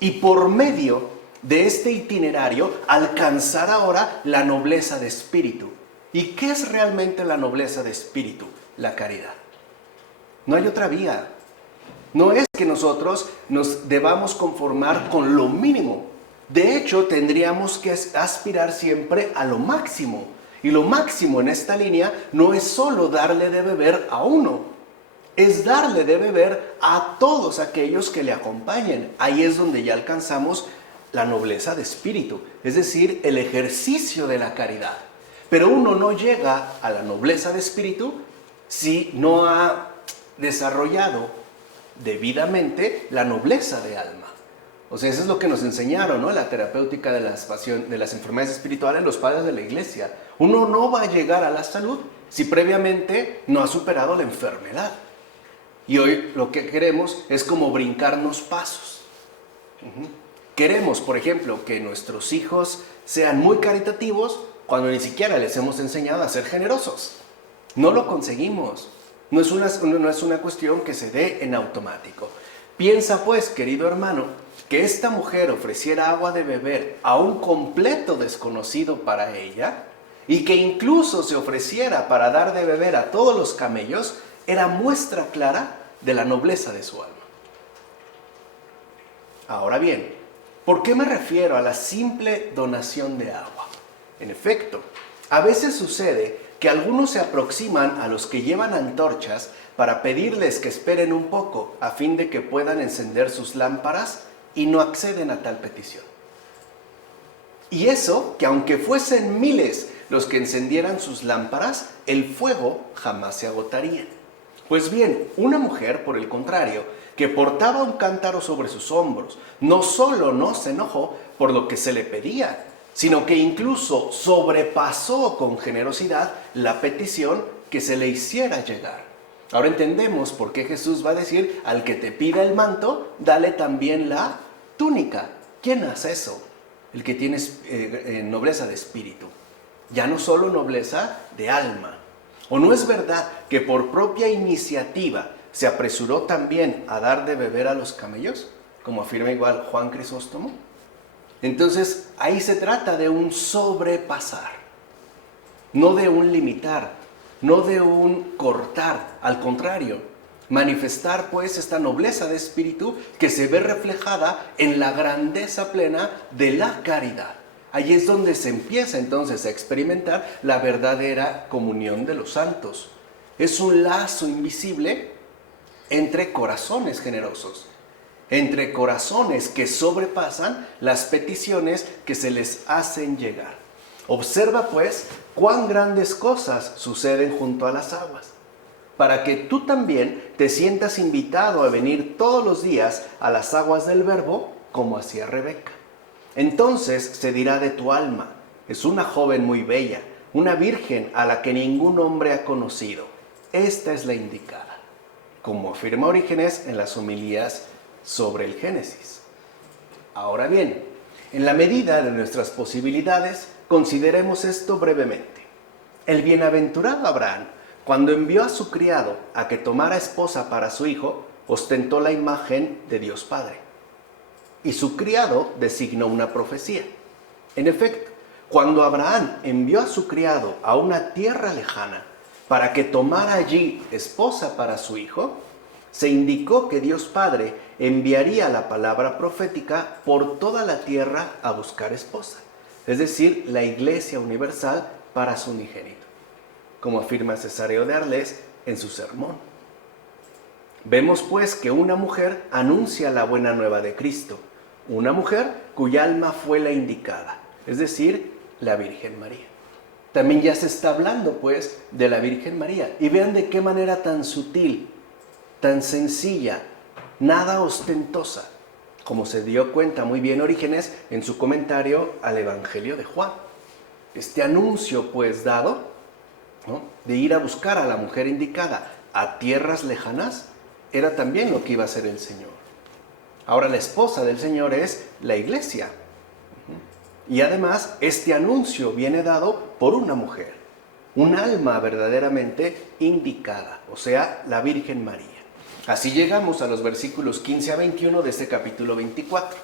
y por medio de este itinerario alcanzar ahora la nobleza de espíritu. ¿Y qué es realmente la nobleza de espíritu? La caridad. No hay otra vía. No es que nosotros nos debamos conformar con lo mínimo. De hecho, tendríamos que aspirar siempre a lo máximo. Y lo máximo en esta línea no es solo darle de beber a uno, es darle de beber a todos aquellos que le acompañen. Ahí es donde ya alcanzamos la nobleza de espíritu, es decir, el ejercicio de la caridad. Pero uno no llega a la nobleza de espíritu si no ha desarrollado debidamente la nobleza de alma. O sea, eso es lo que nos enseñaron, ¿no? La terapéutica de las enfermedades espirituales, los padres de la iglesia. Uno no va a llegar a la salud si previamente no ha superado la enfermedad. Y hoy lo que queremos es como brincarnos pasos. Queremos, por ejemplo, que nuestros hijos sean muy caritativos cuando ni siquiera les hemos enseñado a ser generosos. No lo conseguimos. No es una cuestión que se dé en automático. Piensa pues, querido hermano, que esta mujer ofreciera agua de beber a un completo desconocido para ella y que incluso se ofreciera para dar de beber a todos los camellos, era muestra clara de la nobleza de su alma. Ahora bien, ¿por qué me refiero a la simple donación de agua? En efecto, a veces sucede que algunos se aproximan a los que llevan antorchas para pedirles que esperen un poco a fin de que puedan encender sus lámparas y no acceden a tal petición. Y eso que aunque fuesen miles los que encendieran sus lámparas, el fuego jamás se agotaría. Pues bien, una mujer, por el contrario, que portaba un cántaro sobre sus hombros, no solo no se enojó por lo que se le pedía, sino que incluso sobrepasó con generosidad la petición que se le hiciera llegar. Ahora entendemos por qué Jesús va a decir, al que te pida el manto, dale también la túnica. ¿Quién hace eso? El que tiene nobleza de espíritu. Ya no solo nobleza de alma. ¿O no es verdad que por propia iniciativa se apresuró también a dar de beber a los camellos? Como afirma igual Juan Crisóstomo. Entonces, ahí se trata de un sobrepasar, no de un limitar, no de un cortar, al contrario, manifestar pues esta nobleza de espíritu que se ve reflejada en la grandeza plena de la caridad. Ahí es donde se empieza entonces a experimentar la verdadera comunión de los santos. Es un lazo invisible entre corazones generosos, entre corazones que sobrepasan las peticiones que se les hacen llegar. Observa pues cuán grandes cosas suceden junto a las aguas, para que tú también te sientas invitado a venir todos los días a las aguas del Verbo, como hacía Rebeca. Entonces se dirá de tu alma, es una joven muy bella, una virgen a la que ningún hombre ha conocido. Esta es la indicada, como afirma Orígenes en las homilías sobre el Génesis. Ahora bien, en la medida de nuestras posibilidades, consideremos esto brevemente. El bienaventurado Abraham, cuando envió a su criado a que tomara esposa para su hijo, ostentó la imagen de Dios Padre. Y su criado designó una profecía. En efecto, cuando Abraham envió a su criado a una tierra lejana para que tomara allí esposa para su hijo, se indicó que Dios Padre enviaría la palabra profética por toda la tierra a buscar esposa, es decir, la Iglesia Universal para su unigénito, como afirma Cesáreo de Arles en su sermón. Vemos pues que una mujer anuncia la buena nueva de Cristo, una mujer cuya alma fue la indicada, es decir, la Virgen María. También ya se está hablando pues de la Virgen María, y vean de qué manera tan sutil, tan sencilla, nada ostentosa, como se dio cuenta muy bien Orígenes en su comentario al Evangelio de Juan. Este anuncio pues dado, ¿no?, de ir a buscar a la mujer indicada a tierras lejanas, era también lo que iba a hacer el Señor. Ahora la esposa del Señor es la Iglesia. Y además, este anuncio viene dado por una mujer, un alma verdaderamente indicada, o sea, la Virgen María. Así llegamos a los versículos 15 a 21 de este capítulo 24.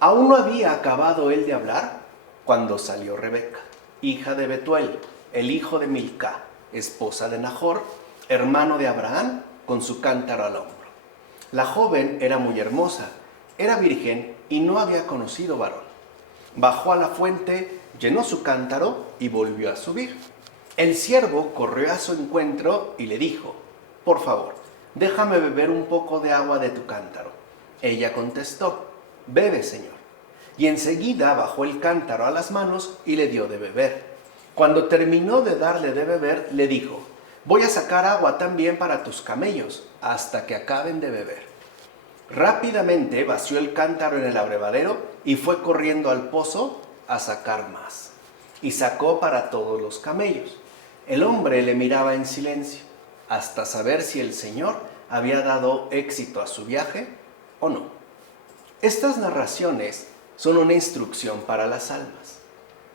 Aún no había acabado él de hablar cuando salió Rebeca, hija de Betuel, el hijo de Milcá, esposa de Nahor, hermano de Abraham, con su cántaro al hombro. La joven era muy hermosa, era virgen y no había conocido varón. Bajó a la fuente, llenó su cántaro y volvió a subir. El siervo corrió a su encuentro y le dijo: por favor, déjame beber un poco de agua de tu cántaro. Ella contestó: bebe, señor. Y enseguida bajó el cántaro a las manos y le dio de beber. Cuando terminó de darle de beber, le dijo: voy a sacar agua también para tus camellos, hasta que acaben de beber. Rápidamente vació el cántaro en el abrevadero y fue corriendo al pozo a sacar más. Y sacó para todos los camellos. El hombre le miraba en silencio, hasta saber si el Señor había dado éxito a su viaje o no. Estas narraciones son una instrucción para las almas,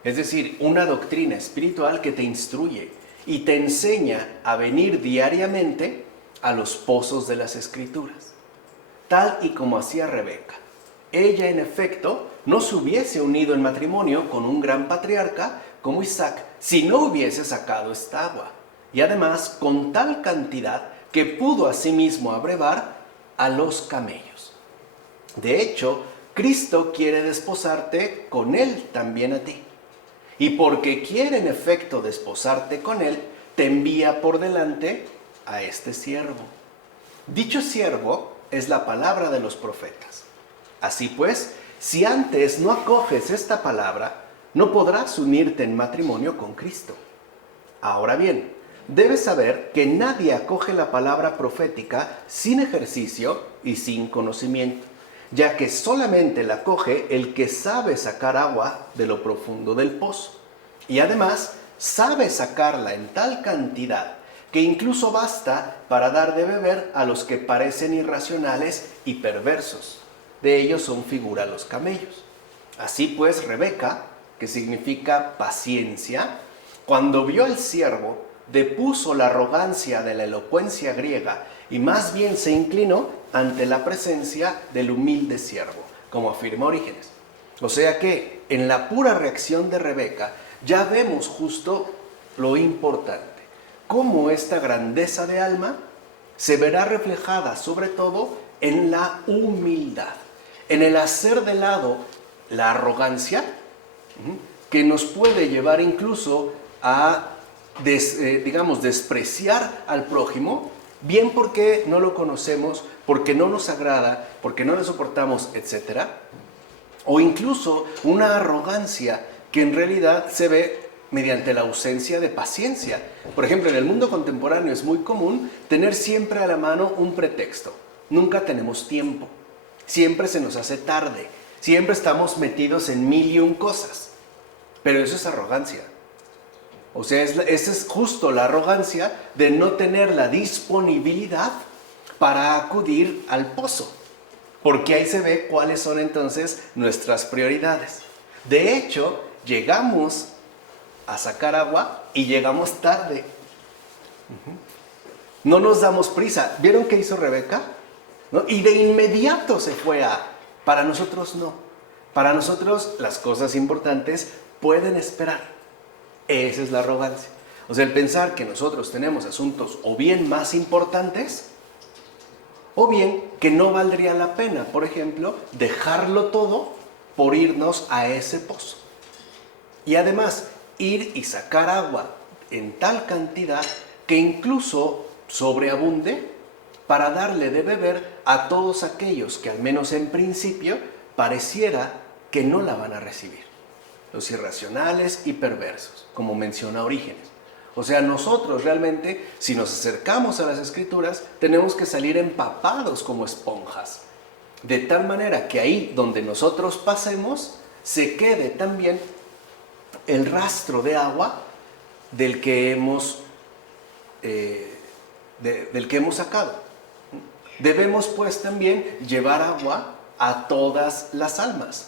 es decir, una doctrina espiritual que te instruye y te enseña a venir diariamente a los pozos de las Escrituras, tal y como hacía Rebeca. Ella, en efecto, no se hubiese unido en matrimonio con un gran patriarca como Isaac si no hubiese sacado esta agua, y además con tal cantidad que pudo asimismo abrevar a los camellos. De hecho, Cristo quiere desposarte con Él también a ti. Y porque quiere en efecto desposarte con Él, te envía por delante a este siervo. Dicho siervo es la palabra de los profetas. Así pues, si antes no acoges esta palabra, no podrás unirte en matrimonio con Cristo. Ahora bien, debes saber que nadie acoge la palabra profética sin ejercicio y sin conocimiento, ya que solamente la acoge el que sabe sacar agua de lo profundo del pozo. Y además, sabe sacarla en tal cantidad que incluso basta para dar de beber a los que parecen irracionales y perversos. De ellos son figura los camellos. Así pues, Rebeca, que significa paciencia, cuando vio al siervo, depuso la arrogancia de la elocuencia griega y más bien se inclinó ante la presencia del humilde siervo, como afirma Orígenes. O sea que en la pura reacción de Rebeca ya vemos justo lo importante, cómo esta grandeza de alma se verá reflejada sobre todo en la humildad, en el hacer de lado la arrogancia, que nos puede llevar incluso a despreciar al prójimo, bien porque no lo conocemos, porque no nos agrada, porque no le soportamos, etc. O incluso una arrogancia que en realidad se ve mediante la ausencia de paciencia. Por ejemplo, en el mundo contemporáneo es muy común tener siempre a la mano un pretexto. Nunca tenemos tiempo, siempre se nos hace tarde, siempre estamos metidos en mil y un cosas. Pero eso es arrogancia. O sea, esa es justo la arrogancia de no tener la disponibilidad para acudir al pozo. Porque ahí se ve cuáles son entonces nuestras prioridades. De hecho, llegamos a sacar agua y llegamos tarde. No nos damos prisa. ¿Vieron qué hizo Rebeca? ¿No? Y de inmediato se fue a... Para nosotros no. Para nosotros las cosas importantes pueden esperar. Esa es la arrogancia. O sea, el pensar que nosotros tenemos asuntos o bien más importantes, o bien que no valdría la pena, por ejemplo, dejarlo todo por irnos a ese pozo. Y además, ir y sacar agua en tal cantidad que incluso sobreabunde para darle de beber a todos aquellos que al menos en principio pareciera que no la van a recibir. Los irracionales y perversos, como menciona Orígenes. O sea, nosotros realmente, si nos acercamos a las Escrituras, tenemos que salir empapados como esponjas. De tal manera que ahí donde nosotros pasemos, se quede también el rastro de agua del que hemos sacado. Debemos pues también llevar agua a todas las almas.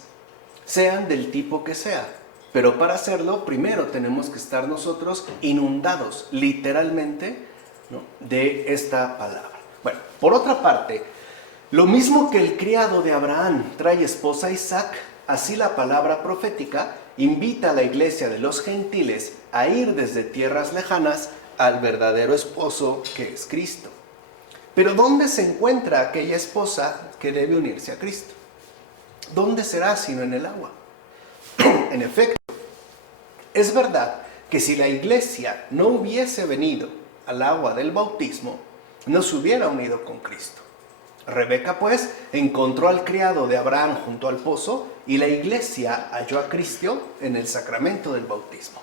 sean del tipo que sea. Pero para hacerlo, primero tenemos que estar nosotros inundados, literalmente, ¿no?, de esta palabra. Bueno, por otra parte, lo mismo que el criado de Abraham trae esposa a Isaac, así la palabra profética invita a la iglesia de los gentiles a ir desde tierras lejanas al verdadero esposo que es Cristo. Pero ¿dónde se encuentra aquella esposa que debe unirse a Cristo? ¿Dónde será sino en el agua? En efecto, es verdad que si la iglesia no hubiese venido al agua del bautismo, no se hubiera unido con Cristo. Rebeca, pues, encontró al criado de Abraham junto al pozo y la iglesia halló a Cristo en el sacramento del bautismo,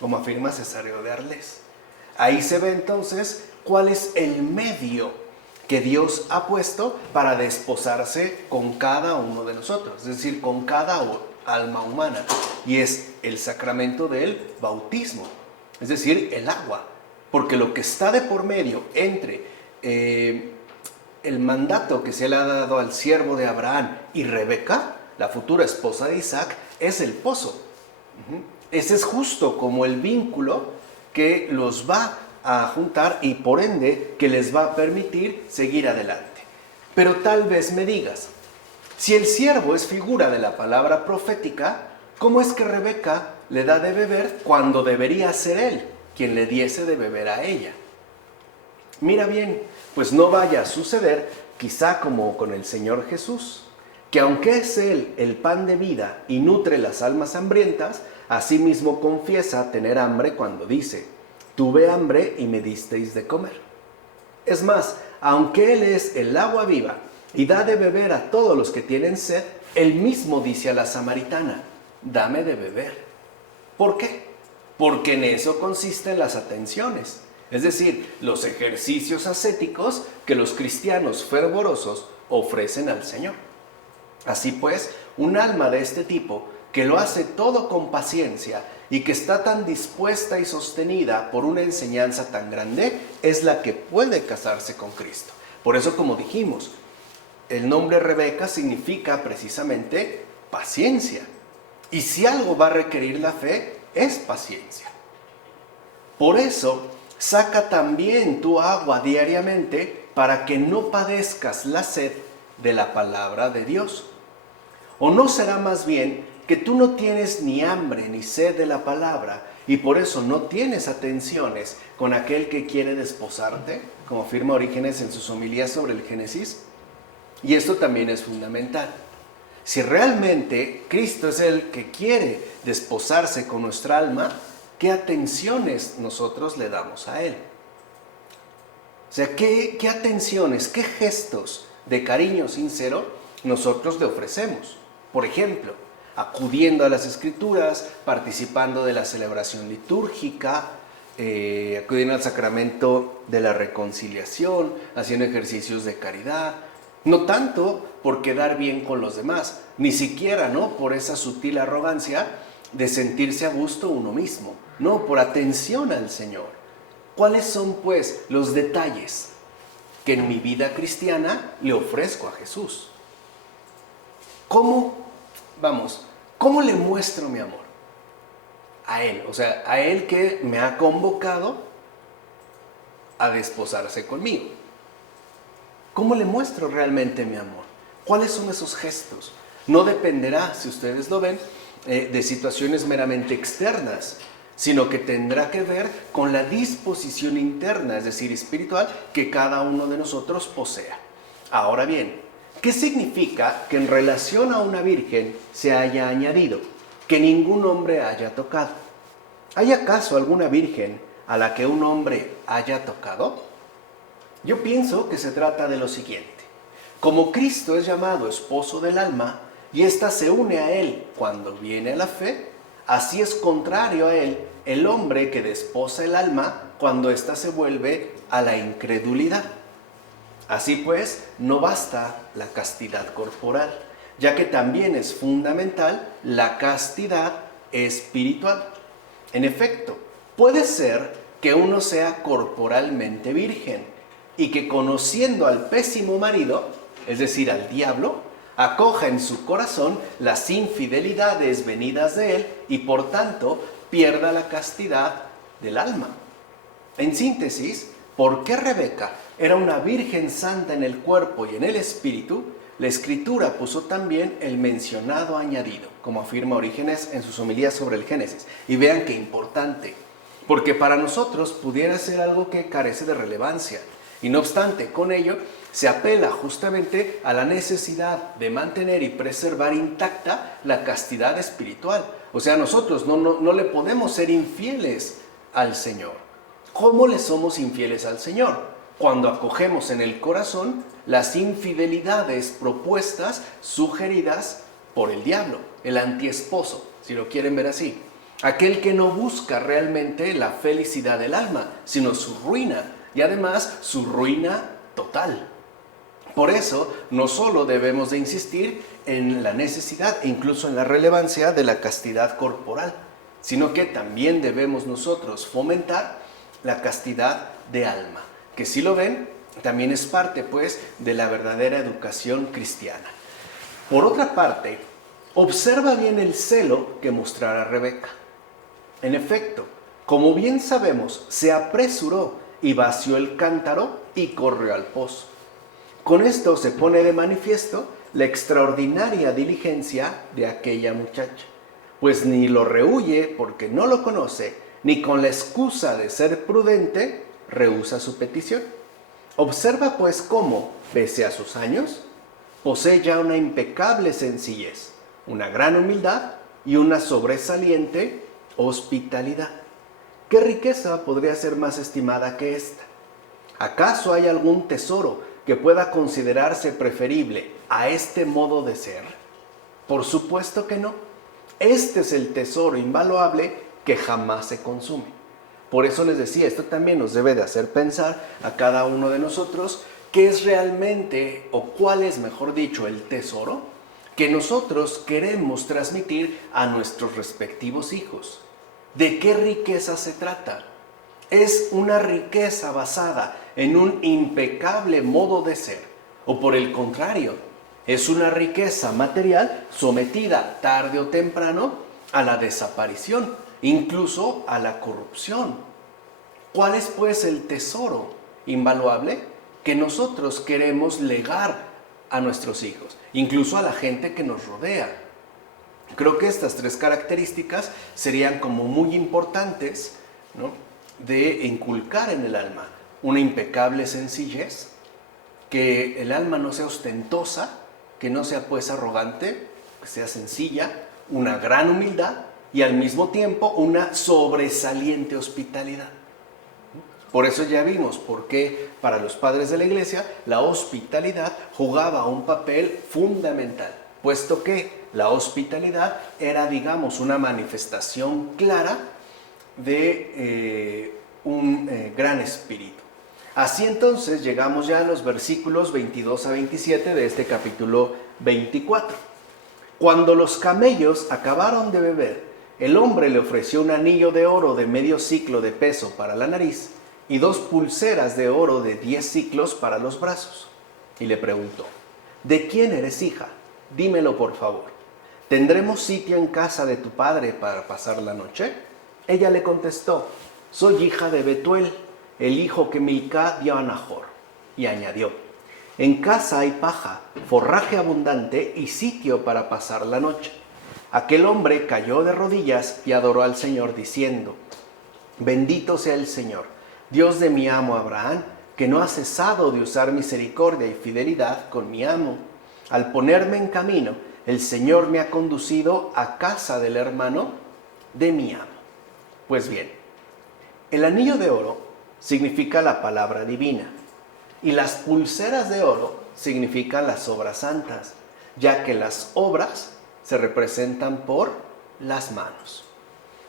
como afirma Cesáreo de Arles. Ahí se ve entonces cuál es el medio que Dios ha puesto para desposarse con cada uno de nosotros, es decir, con cada alma humana, y es el sacramento del bautismo, es decir, el agua, porque lo que está de por medio entre el mandato que se le ha dado al siervo de Abraham y Rebeca, la futura esposa de Isaac, es el pozo. Ese es justo como el vínculo que los va a juntar y por ende que les va a permitir seguir adelante. Pero tal vez me digas, si el siervo es figura de la palabra profética, ¿cómo es que Rebeca le da de beber cuando debería ser él quien le diese de beber a ella? Mira bien, pues no vaya a suceder, quizá como con el Señor Jesús, que aunque es Él el pan de vida y nutre las almas hambrientas, asimismo confiesa tener hambre cuando dice, tuve hambre y me disteis de comer. Es más, aunque Él es el agua viva y da de beber a todos los que tienen sed, Él mismo dice a la samaritana, dame de beber. ¿Por qué? Porque en eso consisten las atenciones. Es decir, los ejercicios ascéticos que los cristianos fervorosos ofrecen al Señor. Así pues, un alma de este tipo, que lo hace todo con paciencia y que está tan dispuesta y sostenida por una enseñanza tan grande, es la que puede casarse con Cristo. Por eso, como dijimos, el nombre Rebeca significa precisamente paciencia. Y si algo va a requerir la fe, es paciencia. Por eso, saca también tu agua diariamente para que no padezcas la sed de la palabra de Dios. ¿O no será más bien que tú no tienes ni hambre ni sed de la palabra y por eso no tienes atenciones con aquel que quiere desposarte, como afirma Orígenes en sus homilías sobre el Génesis? Y esto también es fundamental. Si realmente Cristo es el que quiere desposarse con nuestra alma, ¿qué atenciones nosotros le damos a Él? O sea, ¿qué atenciones, qué gestos de cariño sincero nosotros le ofrecemos? Por ejemplo, acudiendo a las Escrituras, participando de la celebración litúrgica, acudiendo al sacramento de la reconciliación, haciendo ejercicios de caridad. No tanto por quedar bien con los demás, ni siquiera, ¿no?, por esa sutil arrogancia de sentirse a gusto uno mismo. No, por atención al Señor. ¿Cuáles son, pues, los detalles que en mi vida cristiana le ofrezco a Jesús? ¿Cómo le muestro mi amor? A Él, o sea, a Él que me ha convocado a desposarse conmigo. ¿Cómo le muestro realmente mi amor? ¿Cuáles son esos gestos? No dependerá, si ustedes lo ven, de situaciones meramente externas, sino que tendrá que ver con la disposición interna, es decir, espiritual, que cada uno de nosotros posea. Ahora bien, ¿qué significa que en relación a una virgen se haya añadido que ningún hombre haya tocado? ¿Hay acaso alguna virgen a la que un hombre haya tocado? Yo pienso que se trata de lo siguiente. Como Cristo es llamado esposo del alma y ésta se une a Él cuando viene a la fe, así es contrario a Él el hombre que desposa el alma cuando ésta se vuelve a la incredulidad. Así pues, no basta la castidad corporal, ya que también es fundamental la castidad espiritual. En efecto, puede ser que uno sea corporalmente virgen y que conociendo al pésimo marido, es decir, al diablo, acoja en su corazón las infidelidades venidas de él y por tanto pierda la castidad del alma. En síntesis, ¿por qué Rebeca era una virgen santa en el cuerpo y en el espíritu? La Escritura puso también el mencionado añadido, como afirma Orígenes en sus homilías sobre el Génesis. Y vean qué importante, porque para nosotros pudiera ser algo que carece de relevancia. Y no obstante, con ello se apela justamente a la necesidad de mantener y preservar intacta la castidad espiritual. O sea, nosotros no le podemos ser infieles al Señor. ¿Cómo le somos infieles al Señor? Cuando acogemos en el corazón las infidelidades propuestas, sugeridas por el diablo, el antiesposo, si lo quieren ver así. Aquel que no busca realmente la felicidad del alma, sino su ruina, y además su ruina total. Por eso, no solo debemos de insistir en la necesidad e incluso en la relevancia de la castidad corporal, sino que también debemos nosotros fomentar la castidad de alma, que si lo ven, también es parte pues de la verdadera educación cristiana. Por otra parte, observa bien el celo que mostrará Rebeca. En efecto, como bien sabemos, se apresuró y vació el cántaro y corrió al pozo. Con esto se pone de manifiesto la extraordinaria diligencia de aquella muchacha, pues ni lo rehúye porque no lo conoce, ni con la excusa de ser prudente rehúsa su petición. Observa pues cómo, pese a sus años, posee ya una impecable sencillez, una gran humildad y una sobresaliente hospitalidad. ¿Qué riqueza podría ser más estimada que esta? ¿Acaso hay algún tesoro que pueda considerarse preferible a este modo de ser? Por supuesto que no. Este es el tesoro invaluable que jamás se consume. Por eso les decía, esto también nos debe de hacer pensar a cada uno de nosotros qué es realmente, o cuál es, mejor dicho, el tesoro que nosotros queremos transmitir a nuestros respectivos hijos. ¿De qué riqueza se trata? ¿Es una riqueza basada en un impecable modo de ser? ¿O por el contrario, es una riqueza material sometida tarde o temprano a la desaparición, incluso a la corrupción? ¿Cuál es pues el tesoro invaluable que nosotros queremos legar a nuestros hijos, incluso a la gente que nos rodea? Creo que estas tres características serían como muy importantes, ¿no?, de inculcar en el alma. Una impecable sencillez, que el alma no sea ostentosa, que no sea pues arrogante, que sea sencilla, una gran humildad y al mismo tiempo una sobresaliente hospitalidad. Por eso ya vimos por qué para los padres de la iglesia la hospitalidad jugaba un papel fundamental, puesto que la hospitalidad era, digamos, una manifestación clara de un gran espíritu. Así entonces llegamos ya a los versículos 22 a 27 de este capítulo 24. Cuando los camellos acabaron de beber, el hombre le ofreció un anillo de oro de medio siclo de peso para la nariz y 2 pulseras de oro de 10 siclos para los brazos. Y le preguntó: ¿de quién eres hija? Dímelo por favor. ¿Tendremos sitio en casa de tu padre para pasar la noche? Ella le contestó: soy hija de Betuel, el hijo que Milcá dio a Nahor. Y añadió: en casa hay paja, forraje abundante y sitio para pasar la noche. Aquel hombre cayó de rodillas y adoró al Señor diciendo: bendito sea el Señor, Dios de mi amo Abraham, que no ha cesado de usar misericordia y fidelidad con mi amo. Al ponerme en camino, el Señor me ha conducido a casa del hermano de mi amo. Pues bien, el anillo de oro significa la palabra divina y las pulseras de oro significan las obras santas, ya que las obras se representan por las manos.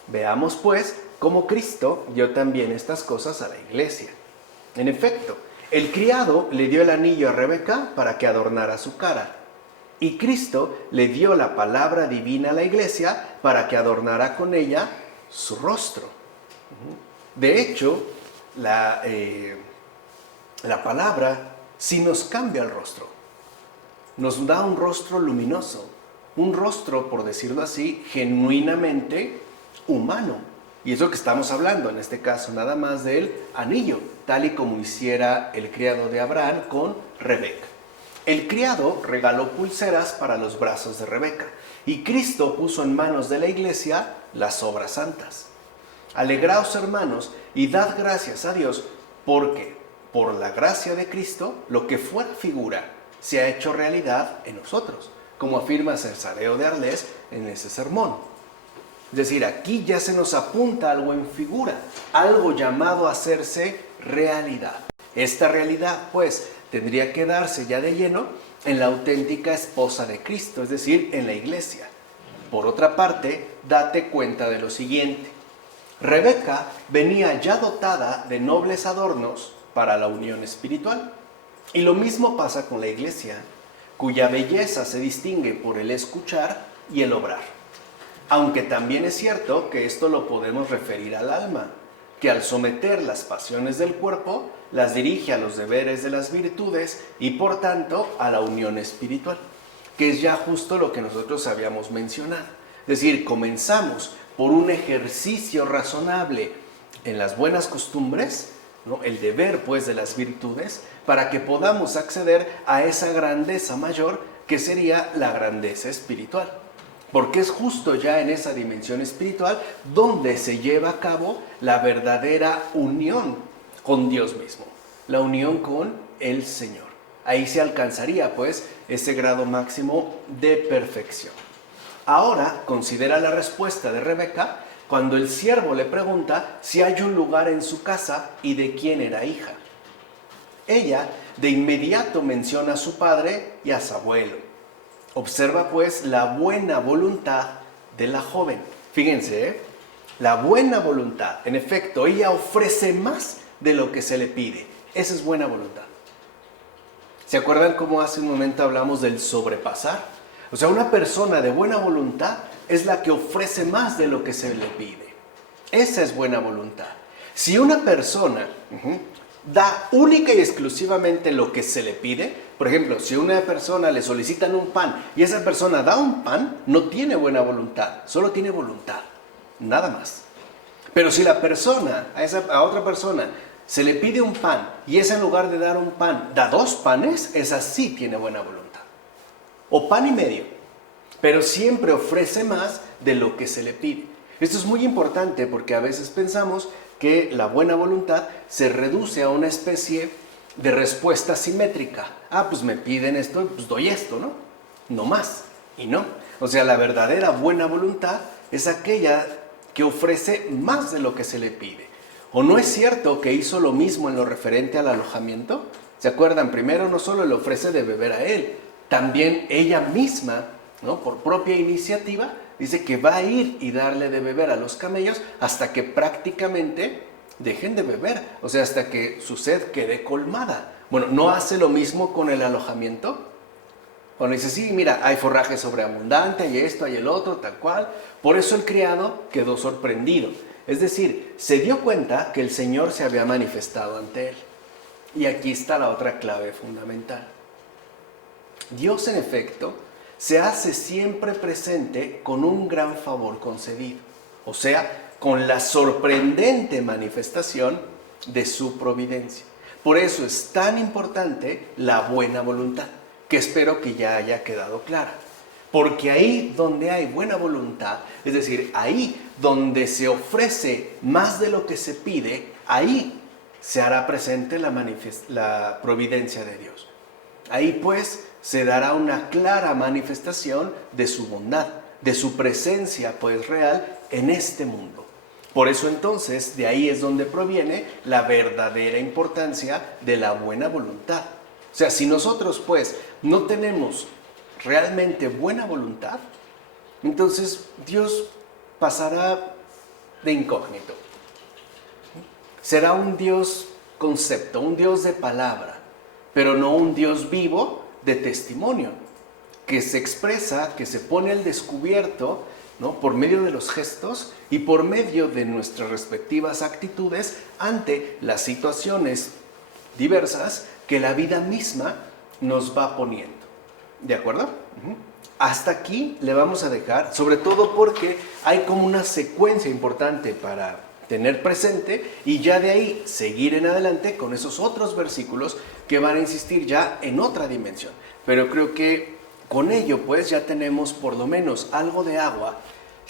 Veamos pues cómo Cristo dio también estas cosas a la iglesia. En efecto, el criado le dio el anillo a Rebeca para que adornara su cara, y Cristo le dio la palabra divina a la iglesia para que adornara con ella su rostro. De hecho, la palabra sí nos cambia el rostro. nos da un rostro luminoso, un rostro, por decirlo así, genuinamente humano. Y es lo que estamos hablando, en este caso, nada más del anillo, tal y como hiciera el criado de Abraham con Rebeca. El criado regaló pulseras para los brazos de Rebeca y Cristo puso en manos de la iglesia las obras santas. Alegraos, hermanos, y dad gracias a Dios, porque por la gracia de Cristo, lo que fuera figura se ha hecho realidad en nosotros, como afirma Cesareo de Arles en ese sermón. Es decir, aquí ya se nos apunta algo en figura, algo llamado a hacerse realidad. Esta realidad, pues, tendría que darse ya de lleno en la auténtica esposa de Cristo, es decir, en la iglesia. Por otra parte, date cuenta de lo siguiente. Rebeca venía ya dotada de nobles adornos para la unión espiritual. Y lo mismo pasa con la iglesia, cuya belleza se distingue por el escuchar y el obrar. Aunque también es cierto que esto lo podemos referir al alma, que al someter las pasiones del cuerpo, las dirige a los deberes de las virtudes y por tanto a la unión espiritual, que es ya justo lo que nosotros habíamos mencionado. Es decir, comenzamos por un ejercicio razonable en las buenas costumbres, ¿no? El deber pues de las virtudes, para que podamos acceder a esa grandeza mayor que sería la grandeza espiritual. Porque es justo ya en esa dimensión espiritual donde se lleva a cabo la verdadera unión con Dios mismo, la unión con el Señor. Ahí se alcanzaría pues ese grado máximo de perfección. Ahora considera la respuesta de Rebeca cuando el siervo le pregunta si hay un lugar en su casa y de quién era hija. Ella de inmediato menciona a su padre y a su abuelo. Observa pues la buena voluntad de la joven. Fíjense, la buena voluntad. En efecto, ella ofrece más de lo que se le pide. Esa es buena voluntad. ¿Se acuerdan cómo hace un momento hablamos del sobrepasar? O sea, una persona de buena voluntad es la que ofrece más de lo que se le pide. Esa es buena voluntad. Si una persona da única y exclusivamente lo que se le pide, por ejemplo, si a una persona le solicitan un pan y esa persona da un pan, no tiene buena voluntad, solo tiene voluntad, nada más. Pero si la persona, a otra persona, se le pide un pan y esa en lugar de dar un pan, da 2 panes, esa sí tiene buena voluntad. O pan y medio, pero siempre ofrece más de lo que se le pide. Esto es muy importante porque a veces pensamos que la buena voluntad se reduce a una especie de respuesta simétrica. Ah, pues me piden esto, pues doy esto, ¿no? No más, y no. O sea, la verdadera buena voluntad es aquella que ofrece más de lo que se le pide. ¿O no es cierto que hizo lo mismo en lo referente al alojamiento? ¿Se acuerdan? Primero no solo le ofrece de beber a él, también ella misma, ¿no? Por propia iniciativa, dice que va a ir y darle de beber a los camellos hasta que prácticamente dejen de beber, o sea, hasta que su sed quede colmada. Bueno, ¿no hace lo mismo con el alojamiento? Cuando dice, sí, mira, hay forraje sobreabundante, hay esto, hay el otro, tal cual. Por eso el criado quedó sorprendido. Es decir, se dio cuenta que el Señor se había manifestado ante él. Y aquí está la otra clave fundamental. Dios, en efecto, se hace siempre presente con un gran favor concedido, o sea, con la sorprendente manifestación de su providencia. Por eso es tan importante la buena voluntad, que espero que ya haya quedado clara. Porque ahí donde hay buena voluntad, es decir, ahí donde se ofrece más de lo que se pide, ahí se hará presente la providencia de Dios. Ahí pues se dará una clara manifestación de su bondad, de su presencia pues real en este mundo. Por eso entonces de ahí es donde proviene la verdadera importancia de la buena voluntad. O sea, si nosotros pues no tenemos realmente buena voluntad, entonces Dios pasará de incógnito. Será un Dios concepto, un Dios de palabra, pero no un Dios vivo de testimonio, que se expresa, que se pone al descubierto, ¿no? Por medio de los gestos y por medio de nuestras respectivas actitudes ante las situaciones diversas que la vida misma nos va poniendo. ¿De acuerdo? Hasta aquí le vamos a dejar, sobre todo porque hay como una secuencia importante para tener presente y ya de ahí seguir en adelante con esos otros versículos que van a insistir ya en otra dimensión. Pero creo que con ello pues ya tenemos por lo menos algo de agua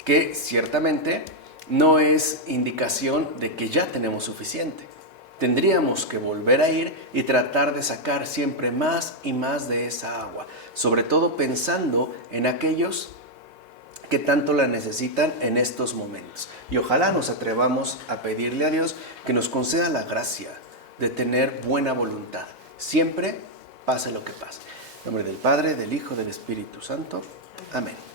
que ciertamente no es indicación de que ya tenemos suficiente. Tendríamos que volver a ir y tratar de sacar siempre más y más de esa agua, sobre todo pensando en aquellos que tanto la necesitan en estos momentos. Y ojalá nos atrevamos a pedirle a Dios que nos conceda la gracia de tener buena voluntad, siempre pase lo que pase. En nombre del Padre, del Hijo, del Espíritu Santo. Amén.